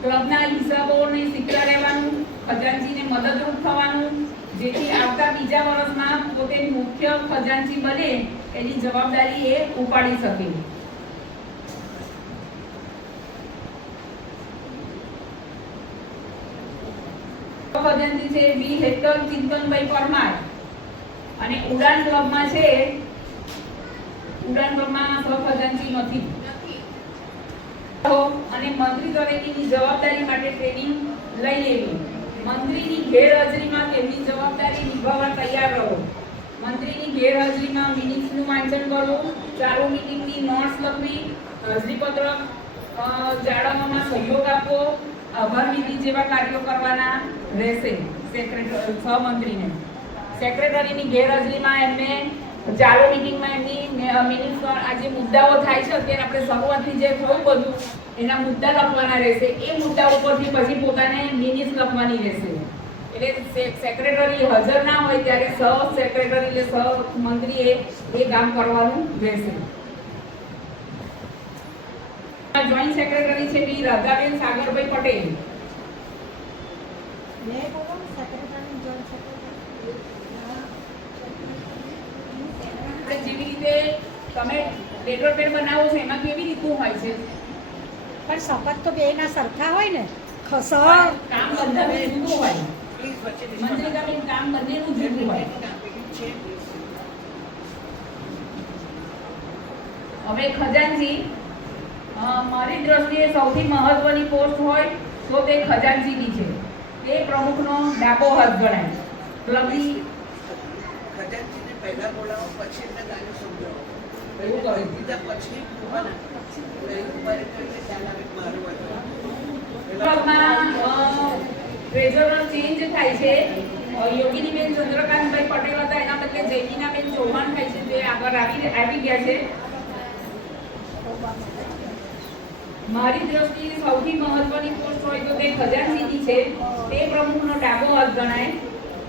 ક્લબના હિસાબોને સિક્કા રહેવાનું, ખજાનજીને મદદરૂપ થવાનું જેથી આવતા બીજા વર્ષમાં પોતે મુખ્ય ખજાનચી બને એની જવાબદારી એ ઉપાડી શકે. ખજાનચી છે બી હેતલ ચિંતનભાઈ પરમાર અને ઉડાન ક્લબમાં છે ઉડાન ક્લબમાં સહખજાનચી નથી અને મંત્રી તરીકેની જવાબદારી માટે ટ્રેનિંગ લઈ લેવી. મંત્રીની ગેરહાજરીમાં તેમની જવાબદારી નિભાવવા તૈયાર રહો. મંત્રીની ગેરહાજરીમાં મિનિટ્સનું વાંચન કરવું, ચાલુ મીટિંગની નોટ્સ લખવી, હાજરીપત્રક જાળવવામાં સહયોગ આપવો, આભાર વિધિ જેવા કાર્યો કરવાના રહેશે. સહમંત્રીને સેક્રેટરીની ગેરહાજરીમાં એમને ચાલુ મીટિંગમાં એમની મિનિટ્સ આ જે મુદ્દાઓ થાય છે અત્યારે આપણે શરૂઆતથી જે થયું બધું એના મુદ્દા લખવાના રહેશે. એ મુદ્દા ઉપરથી પછી પોતાને મિનિટ્સ લખવાની રહેશે. એટલે સેક્રેટરી હાજર ના હોય ત્યારે સહ સેક્રેટરી એટલે સહ મંત્રીએ એ કામ કરવાનું રહેશે. જોઈન્ટ સેક્રેટરી છે બી રાધાબેન સાગરભાઈ પટેલ. જેવી રીતે તમે લેટર પેડ બનાવો છો એમાં કેવી રીતનું હોય છે પણ શપથ તો બેના સરખા હોય ને. કામ બંને જુદું હોય. મંત્રી કામ બંનેનું જુદું હોય. હવે ખજાનચી, મારી દ્રષ્ટિએ સૌથી મહત્વની પોસ્ટ હોય તો તે ખજાનચીની છે. તે પ્રમુખનો ડાબો હાથ ગણાય. ક્લબની ખજાનચીને પહેલા બોલાવો, પછી એમને ગાડી સમજાવો. એવું કહી દીધા પછી ક્લબમાં ટ્રેઝરર ચેન્જ થાય છે. યોગિનીબેન ચંદ્રકાંતભાઈ પટેલ હતા, એના બદલે જયમીનાબેન ચૌહાણ થાય છે, જે આગળ આવી ગયા છે. મારી દ્રષ્ટિએ સૌથી મહત્વની પોસ્ટ હોય તો તે ખજાનચીની છે. તે પ્રમુખનો ડાબો હાથ ગણાય.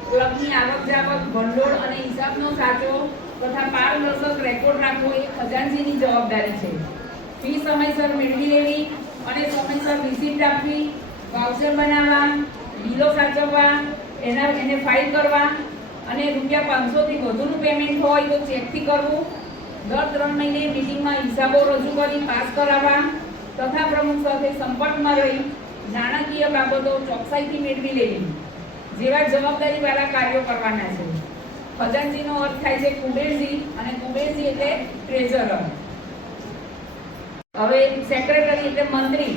ક્લબની આવક જાવક, ભંડોળ અને હિસાબનો સાચો તથા પારદર્શક રેકોર્ડ રાખવો એ ખજાનચીની જવાબદારી છે. ફી સમયસર મેળવી લેવી અને સમયસર રિસીપ્ટ આપવી, વાઉચર બનાવવા, બિલો સાચવવા, એને ફાઇલ કરવા અને ₹500 થી વધુનું પેમેન્ટ હોય તો ચેકથી કરવું. દર 3 મહિને મીટિંગમાં હિસાબો રજૂ કરી પાસ કરાવવા તથા પ્રમુખ સાથે સંપર્કમાં રહી નાણાકીય બાબતો ચોકસાઈથી મેળવી લેવી જેવા જવાબદારીવાળા કાર્યો કરવાના છે. ખજાનચીનો અર્થ થાય છે કુબેરજી, અને કુબેરજી એટલે ટ્રેઝરર. હવે સેક્રેટરી એટલે મંત્રી.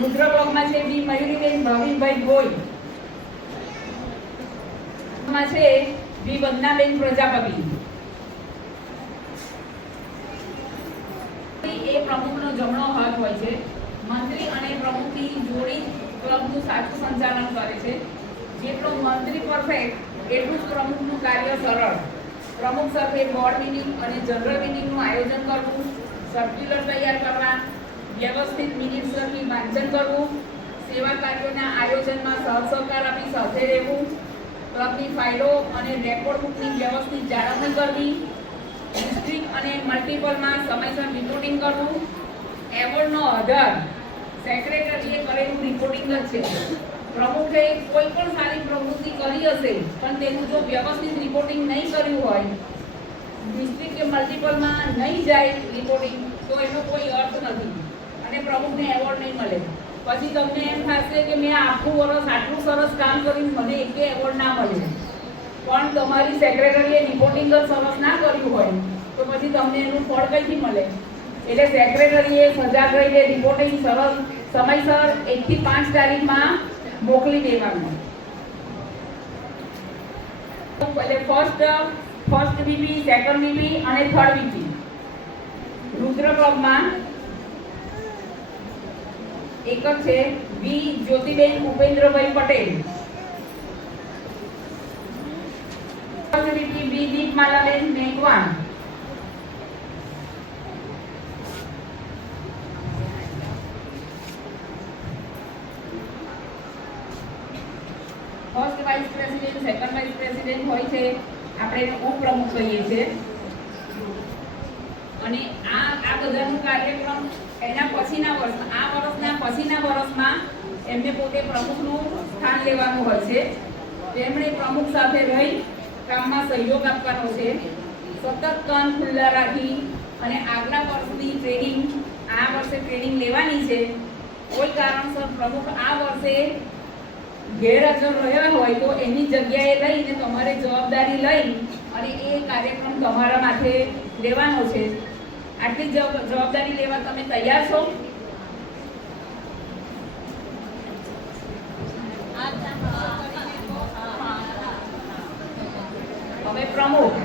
રુદ્ર બ્લોકમાં છે બી મયુરીબેન ભાવિનભાઈ ગોય, માં છે બી વંદનાબેન પ્રજાપતિ. એ પ્રમુખનો જમણો હાથ હોય છે. મંત્રી અને પ્રમુખની જોડી ક્લબનું સાચું સંચાલન કરે છે. જેટલો મંત્રી પરફેક્ટ એટલું જ પ્રમુખનું કાર્ય સરળ. પ્રમુખ સાથે બોર્ડ મિટિંગ અને જનરલ મિટિંગનું આયોજન કરવું, સર્ક્યુલર તૈયાર કરવા, વ્યવસ્થિત મિનિટ્સની વાંચન કરવું, સેવા કાર્યોના આયોજનમાં સહકાર આપી સાથે રહેવું, ક્લબની ફાઇલો અને રેકોર્ડ બુકની વ્યવસ્થિત જાળવણી કરવી, ડિસ્ટ્રિક્ટ અને મલ્ટિપલમાં સમયસર રિપોર્ટિંગ કરવું. એવોર્ડનો આધાર સેક્રેટરીએ કરેલું રિપોર્ટિંગ જ છે. પ્રમુખે કોઈ પણ સારી પ્રવૃત્તિ કરી હશે પણ તેનું જો વ્યવસ્થિત રિપોર્ટિંગ નહીં કર્યું હોય, ડિસ્ટ્રિક્ટ કે મલ્ટિપલમાં નહીં જાય રિપોર્ટિંગ, તો એનો કોઈ અર્થ નથી અને પ્રમુખને એવોર્ડ નહીં મળે. પછી તમને એમ થશે કે મેં આખું વર્ષ આટલું સરસ કામ કર્યું, મને એકે એવોર્ડ ના મળે. પણ તમારી સેક્રેટરીએ રિપોર્ટિંગ જ સરસ ના કર્યું હોય તો પછી તમને એનું ફળ કઈથી મળે? એટલે સેક્રેટરીએ સજાગ રહીને રિપોર્ટિંગ સરસ સમયસર 1 થી 5 તારીખમાં મોકલી દેવાનું. એટલે ફર્સ્ટ વીપી, સેકન્ડ વીપી અને થર્ડ વીપી. રુદ્ર ક્લબમાં એક જ છે વી જ્યોતિબેન ઉપેન્દ્રભાઈ પટેલ. ફર્સ્ટ વીપી બી દીપમાલાબેન મેઘવાન. First vice president, second vice president હોય છે, આપણે એને ઉપપ્રમુખ કહીએ છીએ. અને આ બધાનું કાર્યક્રમ એના પછીના વર્ષમાં, આ વર્ષના પછીના વર્ષમાં એમને પોતે પ્રમુખનું સ્થાન લેવાનું હોય છે. તેમણે પ્રમુખ સાથે રહી કામમાં સહયોગ આપવાનો છે. સતત કાન ખુલ્લા રાખી અને આગલા વર્ષની ટ્રેનિંગ આ વર્ષે ટ્રેનિંગ લેવાની છે. કોઈ કારણસર પ્રમુખ આ વર્ષે ગેરહાજર રહ્યા હોય તો એની જગ્યાએ લઈને તમારે જવાબદારી લઈ અને એ કાર્યક્રમ તમારા માથે લેવાનો છે. આટલી જવાબદારી લેવા તમે તૈયાર છો? હવે પ્રમુખ.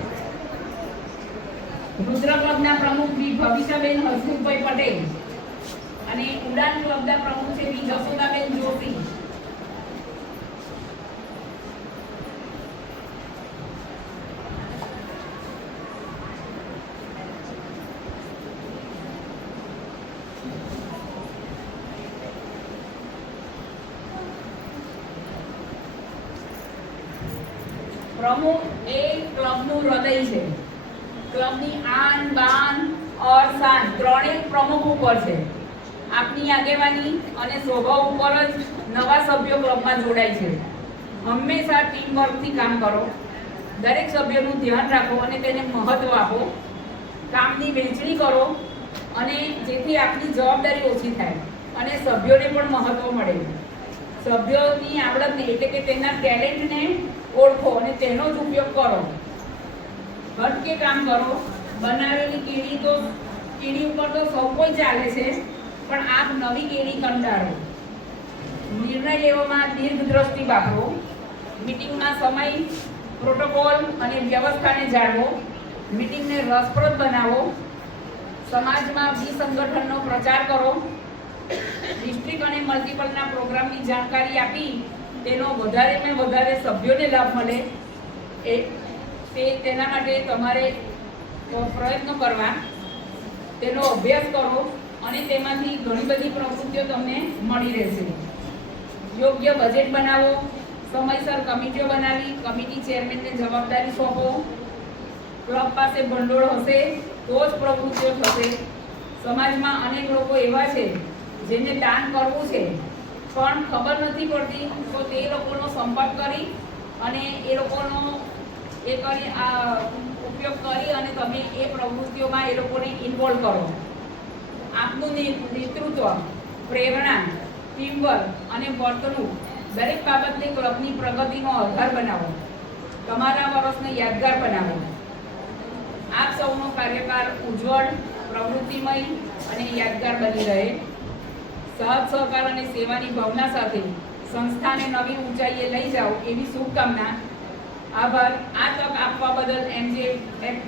રુદ્ર ક્લબના પ્રમુખ બી ભવિષ્યબેન હસમુખભાઈ પટેલ અને ઉડાન ક્લબના પ્રમુખ છે બી જશોદાબેન જોશી. પ્રમુખ એ ક્લબનું હૃદય છે. ક્લબની આન બાન ઓર શાન ત્રણેય પ્રમુખ ઉપર છે. આપની આગેવાની અને સ્વભાવ ઉપર જ નવા સભ્યો ક્લબમાં જોડાય છે. હંમેશા ટીમ વર્કથી કામ કરો. દરેક સભ્યનું ધ્યાન રાખો અને તેને મહત્વ આપો. કામની વહેંચણી કરો અને જેથી આપની જવાબદારી ઓછી થાય અને સભ્યોને પણ મહત્વ મળે. સભ્યોની આવડતને એટલે કે તેના ટેલેન્ટને ઓળખો અને તેનો જ ઉપયોગ કરો. ઘટકે કામ કરો, બનાવેલી કીડી ઉપર તો સૌ કોઈ ચાલે છે, પણ આપ નવી કીડી કંટાળો. નિર્ણય લેવામાં દીર્ઘદ્રષ્ટિ વાપરો. મીટિંગમાં સમય, પ્રોટોકોલ અને વ્યવસ્થાને જાળવો. મીટિંગને રસપ્રદ બનાવો. સમાજમાં વિસંગઠનનો પ્રચાર કરો. ડિસ્ટ્રિક્ટ અને મલ્ટિપલના પ્રોગ્રામની જાણકારી આપી તેનો વધારેમાં વધારે સભ્યોને લાભ મળે તેના માટે તમારે પ્રયત્નો કરવા. તેનો અભ્યાસ કરો અને તેમાંથી ઘણી બધી પ્રવૃત્તિઓ તમને મળી રહેશે. યોગ્ય બજેટ બનાવો. સમયસર કમિટીઓ બનાવી કમિટી ચેરમેનને જવાબદારી સોંપો. ક્લબ પાસે ભંડોળ હશે તો જ પ્રવૃત્તિઓ થશે. સમાજમાં અનેક લોકો એવા છે જેને દાન કરવું છે પણ ખબર નથી પડતી, તો તે લોકોનો સંપર્ક કરી અને એ લોકોનો ઉપયોગ કરી અને તમે એ પ્રવૃત્તિઓમાં એ લોકોને ઇન્વોલ્વ કરો. આપનું નેતૃત્વ, પ્રેરણા, ટીમવર્ક અને વર્તણૂક દરેક બાબતને ક્લબની પ્રગતિનો આધાર બનાવો. તમારા વર્ષને યાદગાર બનાવો. આપ સૌનો કાર્યકાળ ઉજ્જવળ, પ્રવૃત્તિમય અને યાદગાર બની રહે. સાથ સહકાર અને સેવાની ભાવના સાથે સંસ્થાને નવી ઊંચાઈએ લઈ જાઓ એવી શુભકામના. આભાર. આ તક આપવા બદલ MJ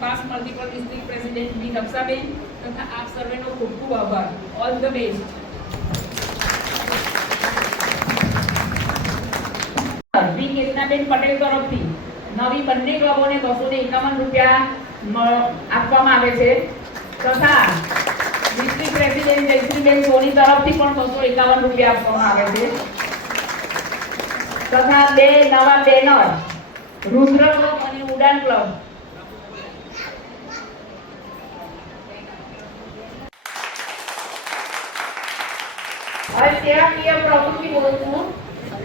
past multiple district president વી રક્ષાબેન તથા આપ સર્વેનો ખૂબ ખૂબ આભાર. All the best. વી કેતનાબેન પટેલ તરફથી નવી બંને ક્લબોને 251 રૂપિયા આપવામાં આવે છે તથા ડિસ્ટ્રિક્ટ પ્રેસિડેન્ટ જયશ્રીબેન સોની તરફથી પણ 251 રૂપિયા આપવામાં આવે છે તથા 2 નવા બેનર રુદ્ર ક્લબ અને ઉડાન ક્લબ. હવે સેવાકીય પ્રવૃત્તિ બોલું છું.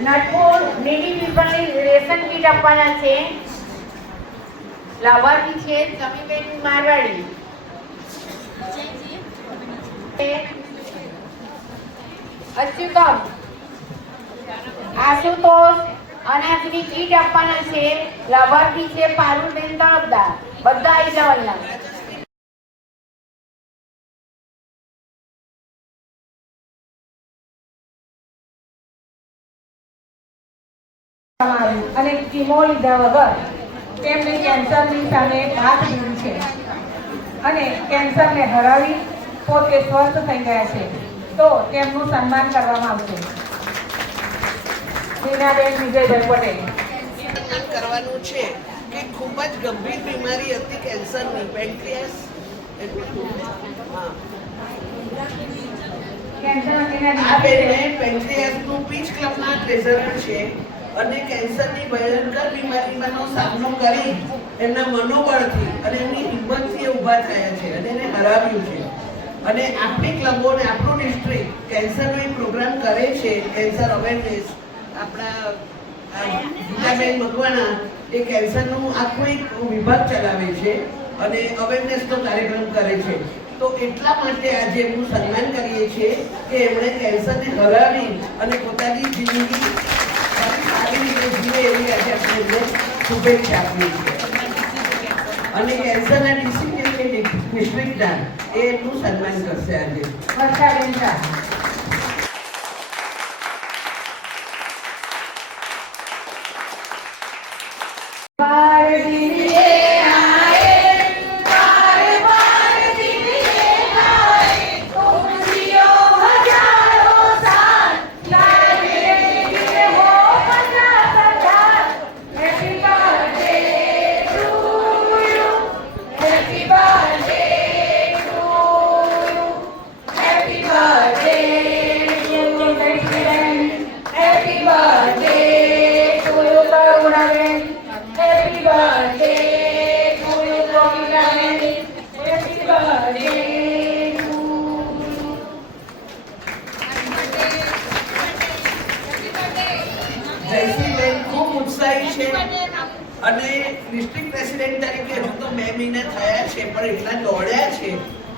નટકોર નીડી પીપલની રેશન કીટ આપવાના છે. લાભાર્થી છે સમીબેન મારવાડી. અચ્યુતમ, આશુતોષ અનાજની કીટ આપવાના છે. લાભાર્થી છે પારુલબેન તળપદાર. બધા આવી જવાના. અને કીમો લીધા વગર તેમને કેન્સરની સામે હાથ જોડી છે અને કેન્સરને હરાવી પોતે સ્વસ્થ થઈ ગયા છે, તો તેમનું સન્માન કરવામાં આવશે. મીનાબેન વિજયભાઈ પટેલ. સન્માન કરવાનું છે કે ખૂબ જ ગંભીર બીમારી હતી કેન્સરની, પેન્ક્રિયાસ. આ બેને પેન્ક્રિયાસનું પીચ ક્લબના ટ્રેઝરર છે અને કેન્સરની ભયંકર બીમારીનો સામનો કરી એમના મનોબળથી અને એમની હિંમતથી ઊભા થયા છે અને એને હરાવ્યું છે. અને આપણી ક્લબો ને આપણું ડિસ્ટ્રિક્ટ કેન્સરનો એક પ્રોગ્રામ કરે છે, કેન્સર અવેરનેસ. આપણા ગીતાબેન મકવાણા એ કેન્સરનું આખું એક વિભાગ ચલાવે છે અને અવેરનેસનો કાર્યક્રમ કરે છે. તો એટલા માટે આજે એમનું સન્માન કરીએ છીએ કે એમણે કેન્સરને હરાવી અને પોતાની જિંદગી સારી રીતે જીવે એવી આજે આપણે એમને શુભેચ્છા આપીએ છીએ. અને કેન્સરના ડિસ્ટ્રિક્ટના એ એમનું સન્માન કરશે આજે. વર્ષાબેન શાહ. જયશ્રીબેન ખૂબ ઉત્સાહી છે અને ડિસ્ટ્રિક્ટ પ્રેસિડેન્ટ તરીકે હજુ તો 2 મહિના થયા છે પણ એટલા દોડ્યા છે.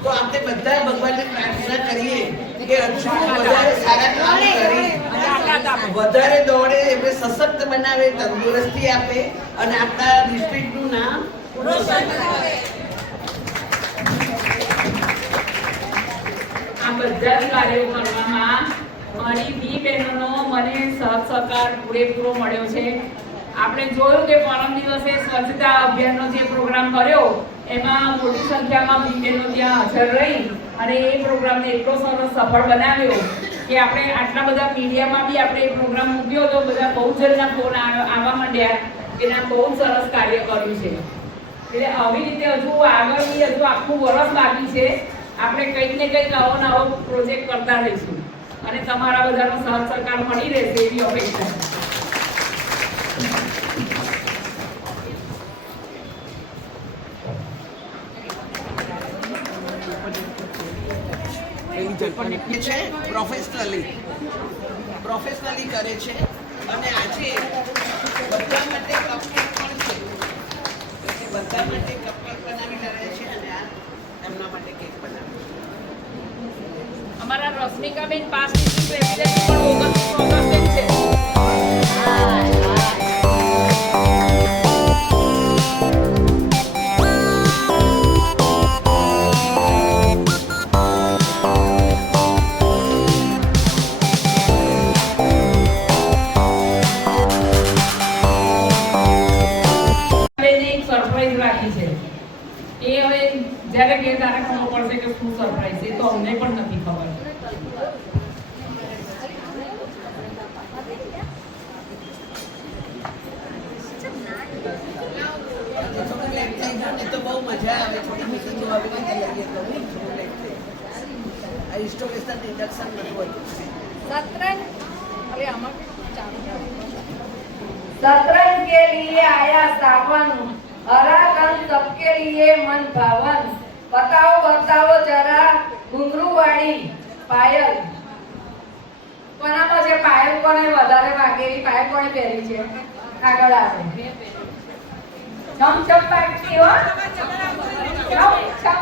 તો આપણે બધા ભગવાનને પ્રાર્થના કરીએ કે હજુ વધારે સારા કામ કરી વધારે દોડે, એમને સશક્ત બનાવે, તંદુરસ્તી આપે અને આપણા ડિસ્ટ્રિક્ટનું નામ રોશન કરે. બધા જ કાર્યો કરવામાં મારી બી બહેનોનો મને સહકાર પૂરેપૂરો મળ્યો છે. આપણે જોયું કે પરમ દિવસે સ્વચ્છતા અભિયાનનો જે પ્રોગ્રામ કર્યો એમાં મોટી સંખ્યામાં બી બહેનો ત્યાં હાજર રહી અને એ પ્રોગ્રામને એટલો સરસ સફળ બનાવ્યો કે આપણે આટલા બધા મીડિયામાં બી આપણે એ પ્રોગ્રામ મૂક્યો તો બધા બહુ જણના ફોન આવવા માંડ્યા કે ના બહુ સરસ કાર્ય કર્યું છે. એટલે આવી રીતે હજુ આગળની હજુ આખું વર્ષ બાકી છે. આપણે કંઈક ને કંઈક નવો પ્રોજેક્ટ કરતા રહીશું અને તમારા બધાનો સાથ સહકાર મળી રહેશે એવી અપેક્ષા. છે પ્રોફેશનલી કરે છે અને આજે બધા માટે કપકેક પણ છે. બધા માટે કપકેક બનાવી રહ્યા છે અને આ એમના માટે કેક બનાવે છે. અમારા રશ્મિકાબેન પાસ પ્રેસિડેન્ટ પણ ઓગસ્ટ છે. એ હવે જ્યારે કે તારે ખબર પડશે કે શું સરપ્રાઈઝ છે તો અમને પણ નથી ખબર. તો બહુ મજા આવે. થોડી મીટિંગ જોવાની તૈયારી કરવી ઇન્સ્ટોલેશન ઇન્ડક્શન બધું शतरंज के लिए आया सावन, हरा रंग सबके लिए मन भावन. बताओ बताओ जरा घुंघरू वाળી પાયલ કોનામાં છે? પાયલ કોને વધારે વાગેલી? પાયલ કોને પહેરી છે? આગળ આવે ચમ ચમ પાકતી હો ચમ ચમ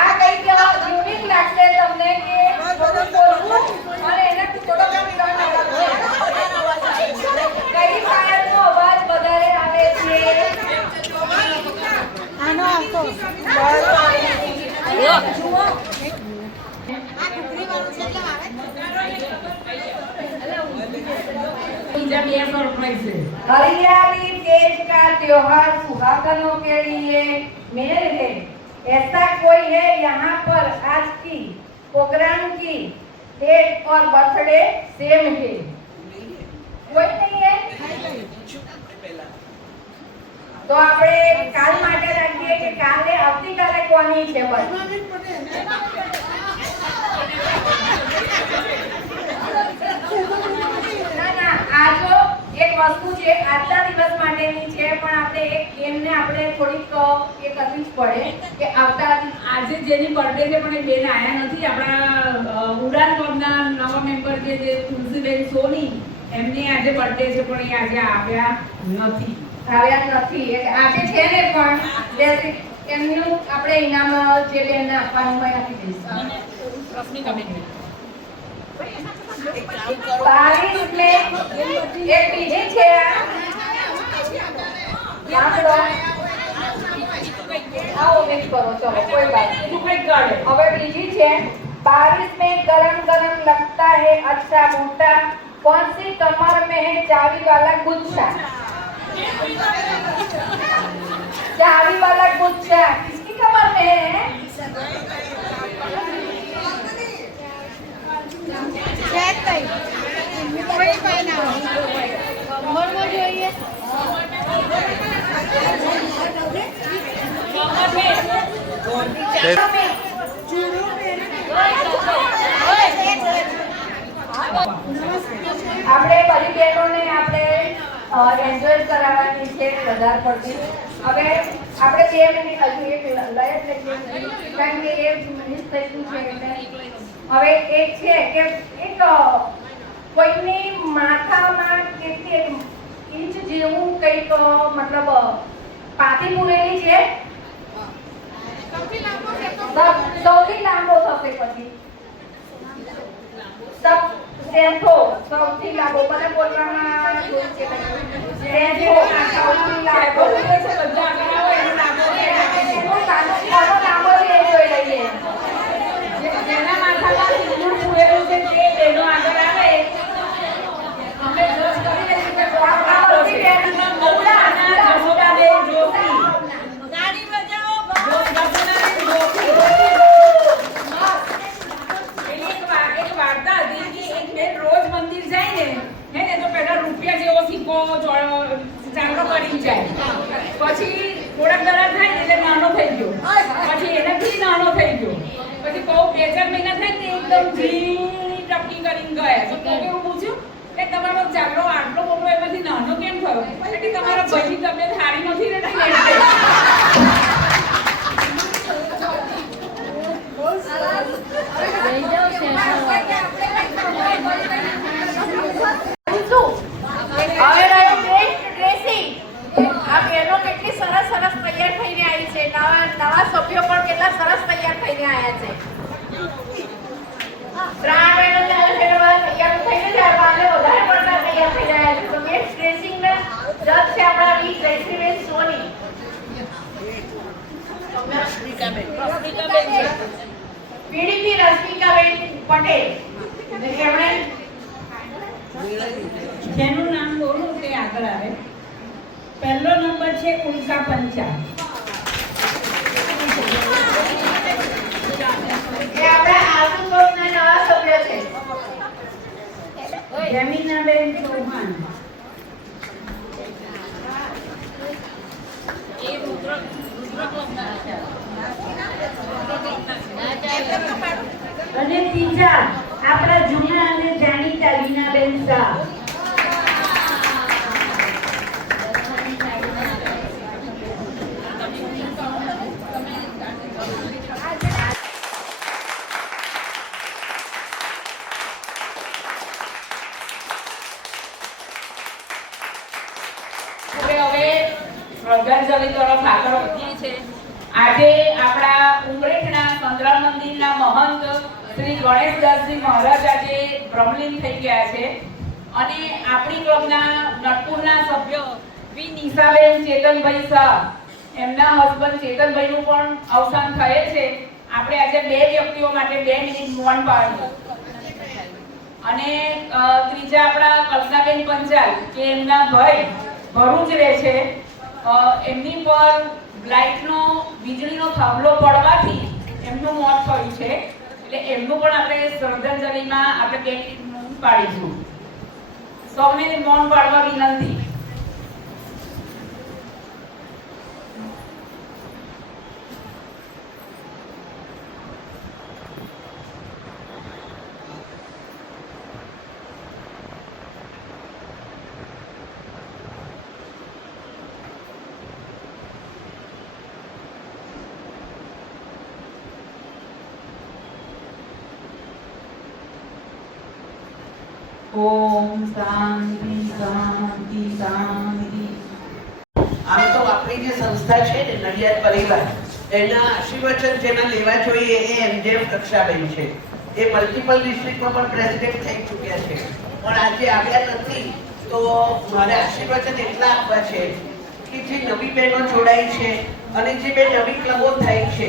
આ કઈ યુનિક લાગશે તમને કે થોડું બોલવું અને એને થોડો કઈ પાયલનો અવાજ વધારે આવે છે? આનો આવતો બીજા બે સરપ્રાઈઝ છે. हरियाली तेज का त्योहार सुहागनों के लिए मेल है. ऐसा कोई है यहाँ पर आज की प्रोग्राम की डेट और बर्थडे सेम है? कोई नहीं है તો આપણે કાલ માટે રાખીએ કે કાલે આવતીકાલે કોની છે? ના ના આ જો એક વસ્તુ છે આજના દિવસ માટેની છે પણ આપણે એક એમને આપણે થોડીક એ કરવી જ પડે કે આવતા આજે જેની બર્થડે છે પણ એ બેન આયા નથી. આપણા ઉડાન ક્લબના નવા મેમ્બર છે જે તુલસીબેન સોની એમની આજે બર્થડે છે પણ એ આજે આવ્યા નથી. આજે છે ને પણ એમનું આપણે ઇનામ જે બેનને આપવાનું હોય આપી દઈશું. રશ્મિકાબેન बारिश में एक बीजी છે આંકડો आओ मिक्स करो चलो कोई बात नहीं. હવે બીજી છે बारिश में गरम गरम लगता है अच्छा बूटा कौन सी कमर में है चाबी वाला गुच्छा? चाबी वाला गुच्छा किसकी कमर में है? કોઈ ભાઈ ના ઘરમાં જોઈએ આપણે બધી બહેનોને આપણે એન્જોય કરાવવાની છે વધારે પડતી. હવે આપણે 2 મિનિટ હજુ એક લય જ લઈએ કારણ કે એ મિસ થઈ ગયું છે એટલે હવે એક છે કે એક કોઈની માથામાં કેટલી ઇંચ જેવું કંઈક મતલબ પાતી પૂરેલી છે. સૌથી લાંબો થશે પછી સેન્થો સૌથી લાંબો મને બોલવામાં જોઈ છે સેન્થો સૌથી લાંબો બધા આગળ આવો એનો લાંબો કોનો લાંબો છે એ જોઈ લઈએ. જેના માથામાં સિંદૂર પૂરેલું છે તે બેનો આગળ આવે. અમે જજ કરી રહી છે કોણ લાંબો છે. મૌલાના જસોદાબેન જોશી. ગાડી બજાવો જસોદાબેન જોશી. એની એક વાર્તા હતી કે એક બેન રોજ મંદિર જાય ને હે ને તો પહેલા રૂપિયા જેવો સિક્કો ચાંદલો કરી જાય. પછી થોડાક દડા થાય ને એટલે નાનો થઈ ગયો. પછી એનાથી નાનો થઈ ગયો. પછી બહુ 2-4 મહિના થાય ને એકદમ ઝીણી ટપકી કરીને ગયા. તો કોકે એવું પૂછ્યું કે તમારો ચાંદલો આટલો મોટો એમાંથી નાનો કેમ થયો? એટલે તમારા ભાઈની તબિયત સારી નથી રહેતી એટલે. હવે રહ્યું બેસ્ટ ડ્રેસિંગ. આ બહેનો કેટલી સરસ સરસ તૈયાર થઈને આવી છે. નવા સભ્યો પણ કેટલા સરસ તૈયાર થઈને આવ્યા છે. 3 બહેનો તૈયાર થઈને જ આવ્યા અને વધારે પડતા તૈયાર થઈને આવ્યા છે. તો બેસ્ટ ડ્રેસિંગ ના જજ છે આપણા વી જયશ્રીબેન સોની. પીડીપી રશ્મિકાબેન પટેલ. એમણે જેનું નામ બોલું તે આગળ આવે. પહેલો નંબર છે ઉલ્કા પંચા. એ આપણા આસુતોષના નવા સભ્ય છે. જમીનાબેન ચૌહાણ. અને ત્રીજા આપણા જૂના અને જાણીતા લીનાબેન શાહ. શ્રદ્ધાંજલિ તરફ આગળ વધીએ છીએ. આજે આપણા ઉમરેઠના સંતરામ મંદિરના મહંત શ્રી ગણેશદાસજી મહારાજ આજે બ્રહ્મલીન થઈ ગયા છે અને આપણી ક્લબના નટપુરના સભ્ય વી નિશાબેન ચેતનભાઈ શાહ એમના હસબન્ડ ચેતનભાઈનું પણ અવસાન થયેલ છે. આપણે આજે 2 વ્યક્તિઓ માટે 2 મિનિટ મૌન પાળ્યું. અને ત્રીજા આપણા કલ્પનાબેન પંચાલ કે એમના ભાઈ ભરૂચ રહે છે. એમની પર લાઇટનો વીજળીનો થાંભલો પડવાથી એમનું મોત થયું છે. એટલે એમનું પણ આપણે શ્રદ્ધાંજલિમાં આપણે 2 મિનિટ મૌન પાડીશું. સૌને મૌન પાડવા વિનંતી. ઓમ શાંતિ શાંતિ શાંતિ. આમ તો આપણી જે સંસ્થા છે ને નડિયાદ પરિવાર એના આશીર્વચન જેના લેવા જોઈએ એ એમજે કક્ષાબેન છે. એ મલ્ટિપલ ડિસ્ટ્રિક્ટમાં પણ પ્રેસિડેન્ટ થઈ ચૂક્યા છે પણ આજે આવ્યા નથી. તો મારે આશીર્વચન એટલા આપવા છે કે જે નવી બહેનો જોડાઈ છે અને જે 2 નવી ક્લબો થઈ છે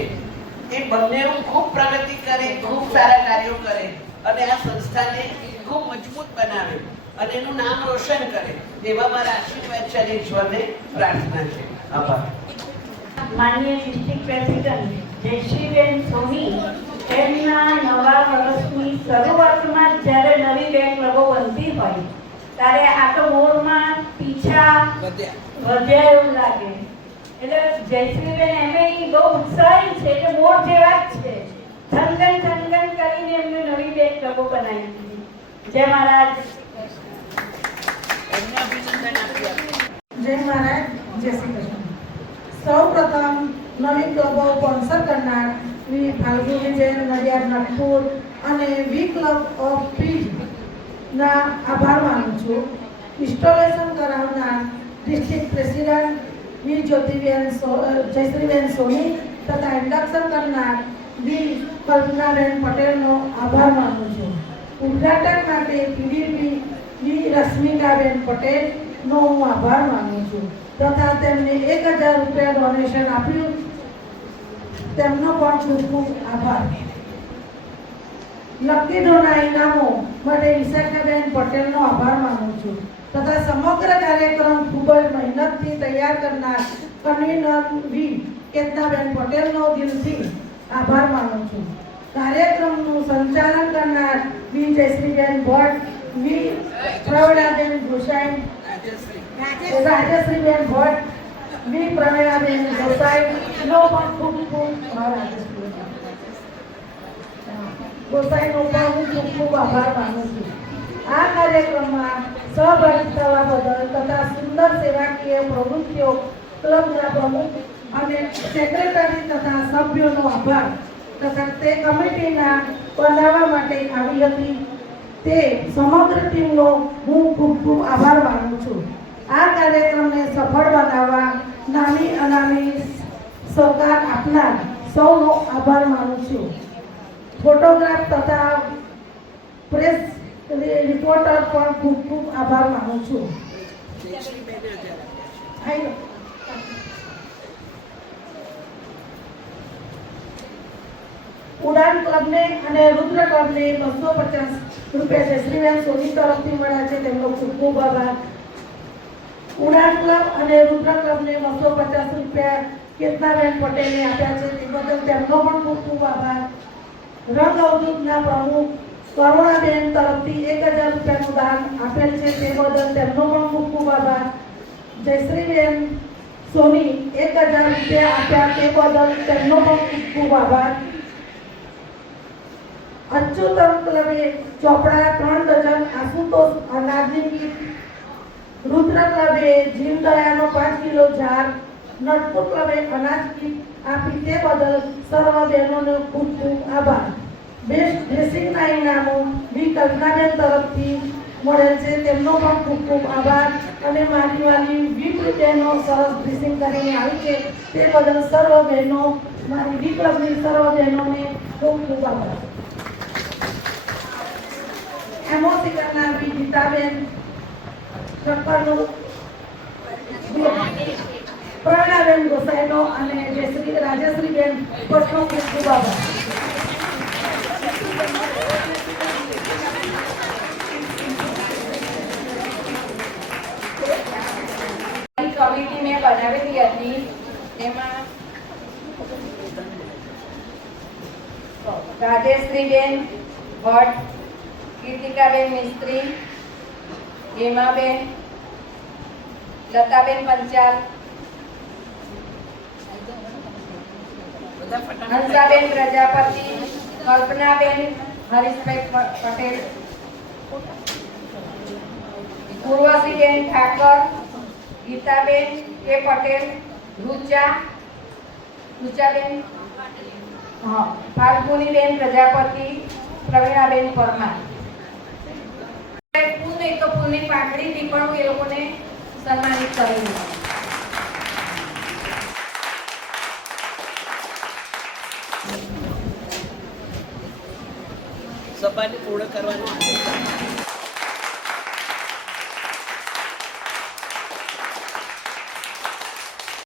એ બંને ખૂબ પ્રગતિ કરે, ખૂબ સારા કાર્યો કરે અને આ સંસ્થાને ખૂબ મજબૂત બનાવે અને એનું નામ રોશન કરે એવા મારા આશીર્વાદ છે અને ઈશ્વરને પ્રાર્થના છે. આભાર. માનનીય ડિસ્ટ્રિક્ટ પ્રેસિડેન્ટ જયશ્રીબેન સોની એમના નવા વર્ષની શરૂઆતમાં જ્યારે નવી 2 ક્લબો બનતી હોય ત્યારે આ તો મોરમાં પીછા વધ્યા એવું લાગે. એટલે જયશ્રીબેન એમે બહુ ઉત્સાહી છે કે મોર જેવા જ છે. થનગન કરીને એમને નવી 2 ક્લબો બનાવી દીધી. જય મહારાજ. જય મહારાજ, જય શ્રી કૃષ્ણ. સૌ પ્રથમ નવી ક્લબો સ્પોન્સર કરનાર વી ફાલ્ગુની જૈન નડિયાદ નાગપુર અને વી ક્લબ ઓફ પીજ ના આભાર માનું છું. ઇન્સ્ટોલેશન કરાવનાર ડિસ્ટ્રિક્ટ પ્રેસિડેન્ટ વી જયશ્રીબેન સોની તથા ઇન્ડક્શન કરનાર વી કલ્પનાબેન પટેલનો આભાર માનું છું. ઉદ્ઘાટન માટે પીડીપી વી રશ્મિકાબેન પટેલનો હું આભાર માનું છું તથા તેમને 1000 રૂપિયા ડોનેશન આપ્યું તેમનો પણ ખૂબ ખૂબ આભાર. લકી ડોના ઇનામો માટે વિશાખાબેન પટેલનો આભાર માનું છું તથા સમગ્ર કાર્યક્રમ ખૂબ જ મહેનતથી તૈયાર કરનાર કન્વીનર વી કેતનાબેન પટેલનો દિલથી આભાર માનું છું. કાર્યક્રમનું સંચાલન કરનાર વી જયશ્રીબેન ભટ્ટ, વી પ્રવીણાબેન ગોસાઈ, રાજશ્રીબેન ભટ્ટ, વી પ્રવીણાબેન ગોસાઈનો પણ ખૂબ ખૂબ ગોસાઈનો પણ હું ખૂબ ખૂબ આભાર માનું છું. આ કાર્યક્રમમાં સહભાગી થવા બદલ તથા સુંદર સેવાકીય પ્રવૃત્તિઓ ક્લબના પ્રમુખ અને સેક્રેટરી તથા સભ્યોનો આભાર તથા તે કમિટીના બનાવવા માટે આવી હતી તે સમગ્ર ટીમનો હું ખૂબ ખૂબ આભાર માનું છું. આ કાર્યક્રમને સફળ બનાવવા નાની અનામી સહકાર આપનાર સૌનો આભાર માનું છું. ફોટોગ્રાફ તથા પ્રેસ રિપોર્ટર પણ ખૂબ ખૂબ આભાર માનું છું. ઉડાન ક્લબને અને રુદ્ર ક્લબને 250 રૂપિયા જયશ્રીબેન સોની તરફથી મળ્યા છે તેમનો ખૂબ ખૂબ આભાર. ઉડાન ક્લબ અને રુદ્ર ક્લબને 250 રૂપિયા કેતનાબેન પટેલે આપ્યા છે તે બદલ તેમનો પણ ખૂબ ખૂબ આભાર. રંગ અવધૂતના પ્રમુખ કરુણાબેન તરફથી 1000 રૂપિયાનું દાન આપેલ છે તે બદલ તેમનો પણ ખૂબ ખૂબ આભાર. જયશ્રીબેન સોની 1000 રૂપિયા આપ્યા તે બદલ તેમનો પણ ખૂબ ખૂબ આભાર. અચ્યુતમ ક્લબે ચોપડા 3 ડઝન આશુતોષ અનાજની કીટ, રુદ્ર ક્લબે જીવદયાનો 5 કિલો જાર, નટપુર ક્લબે અનાજ કીટ આપી તે બદલ સર્વ બહેનોનો ખૂબ ખૂબ આભાર. બેસ્ટ ડ્રેસિંગના ઇનામો વી કલ્પનાબેન તરફથી મળેલ છે તેમનો પણ ખૂબ ખૂબ આભાર. અને મારી વાલી વી બહેનો સરસ ડ્રેસિંગ કરીને આવી છે તે બદલ સર્વ બહેનો મારી વી ક્લબની સર્વ બહેનોને ખૂબ ખૂબ આભાર. એમઓસી કરનાર વી ગીતાબેન ઠક્કરનું, પ્રવીણાબેન ગોસાઈનો અને રાજશ્રીબેન ભટ્ટનો ખૂબ ખૂબ આભાર. કમિટી મેં બનાવેલી હતી તેમાં રાજેશ્રીબેન ભટ્ટ, કીર્તિકાબેન મિસ્ત્રી, હેમાબેન, લતાબેન પંચાલ, હંસાબેન પ્રજાપતિ, કલ્પનાબેન હરીશભાઈ પટેલ, ઉર્વશીબેન ઠાકર, ગીતાબેન કે પટેલ, રૂચાબેન, ફાલ્ગુનીબેન પ્રજાપતિ, પ્રવીણાબેન પરમાર. ફૂલ નહીં તો ફૂલની પાકડીથી પણ હું એ લોકોને સન્માનિત કરી. સભાને પૂર્ણ કરવાનું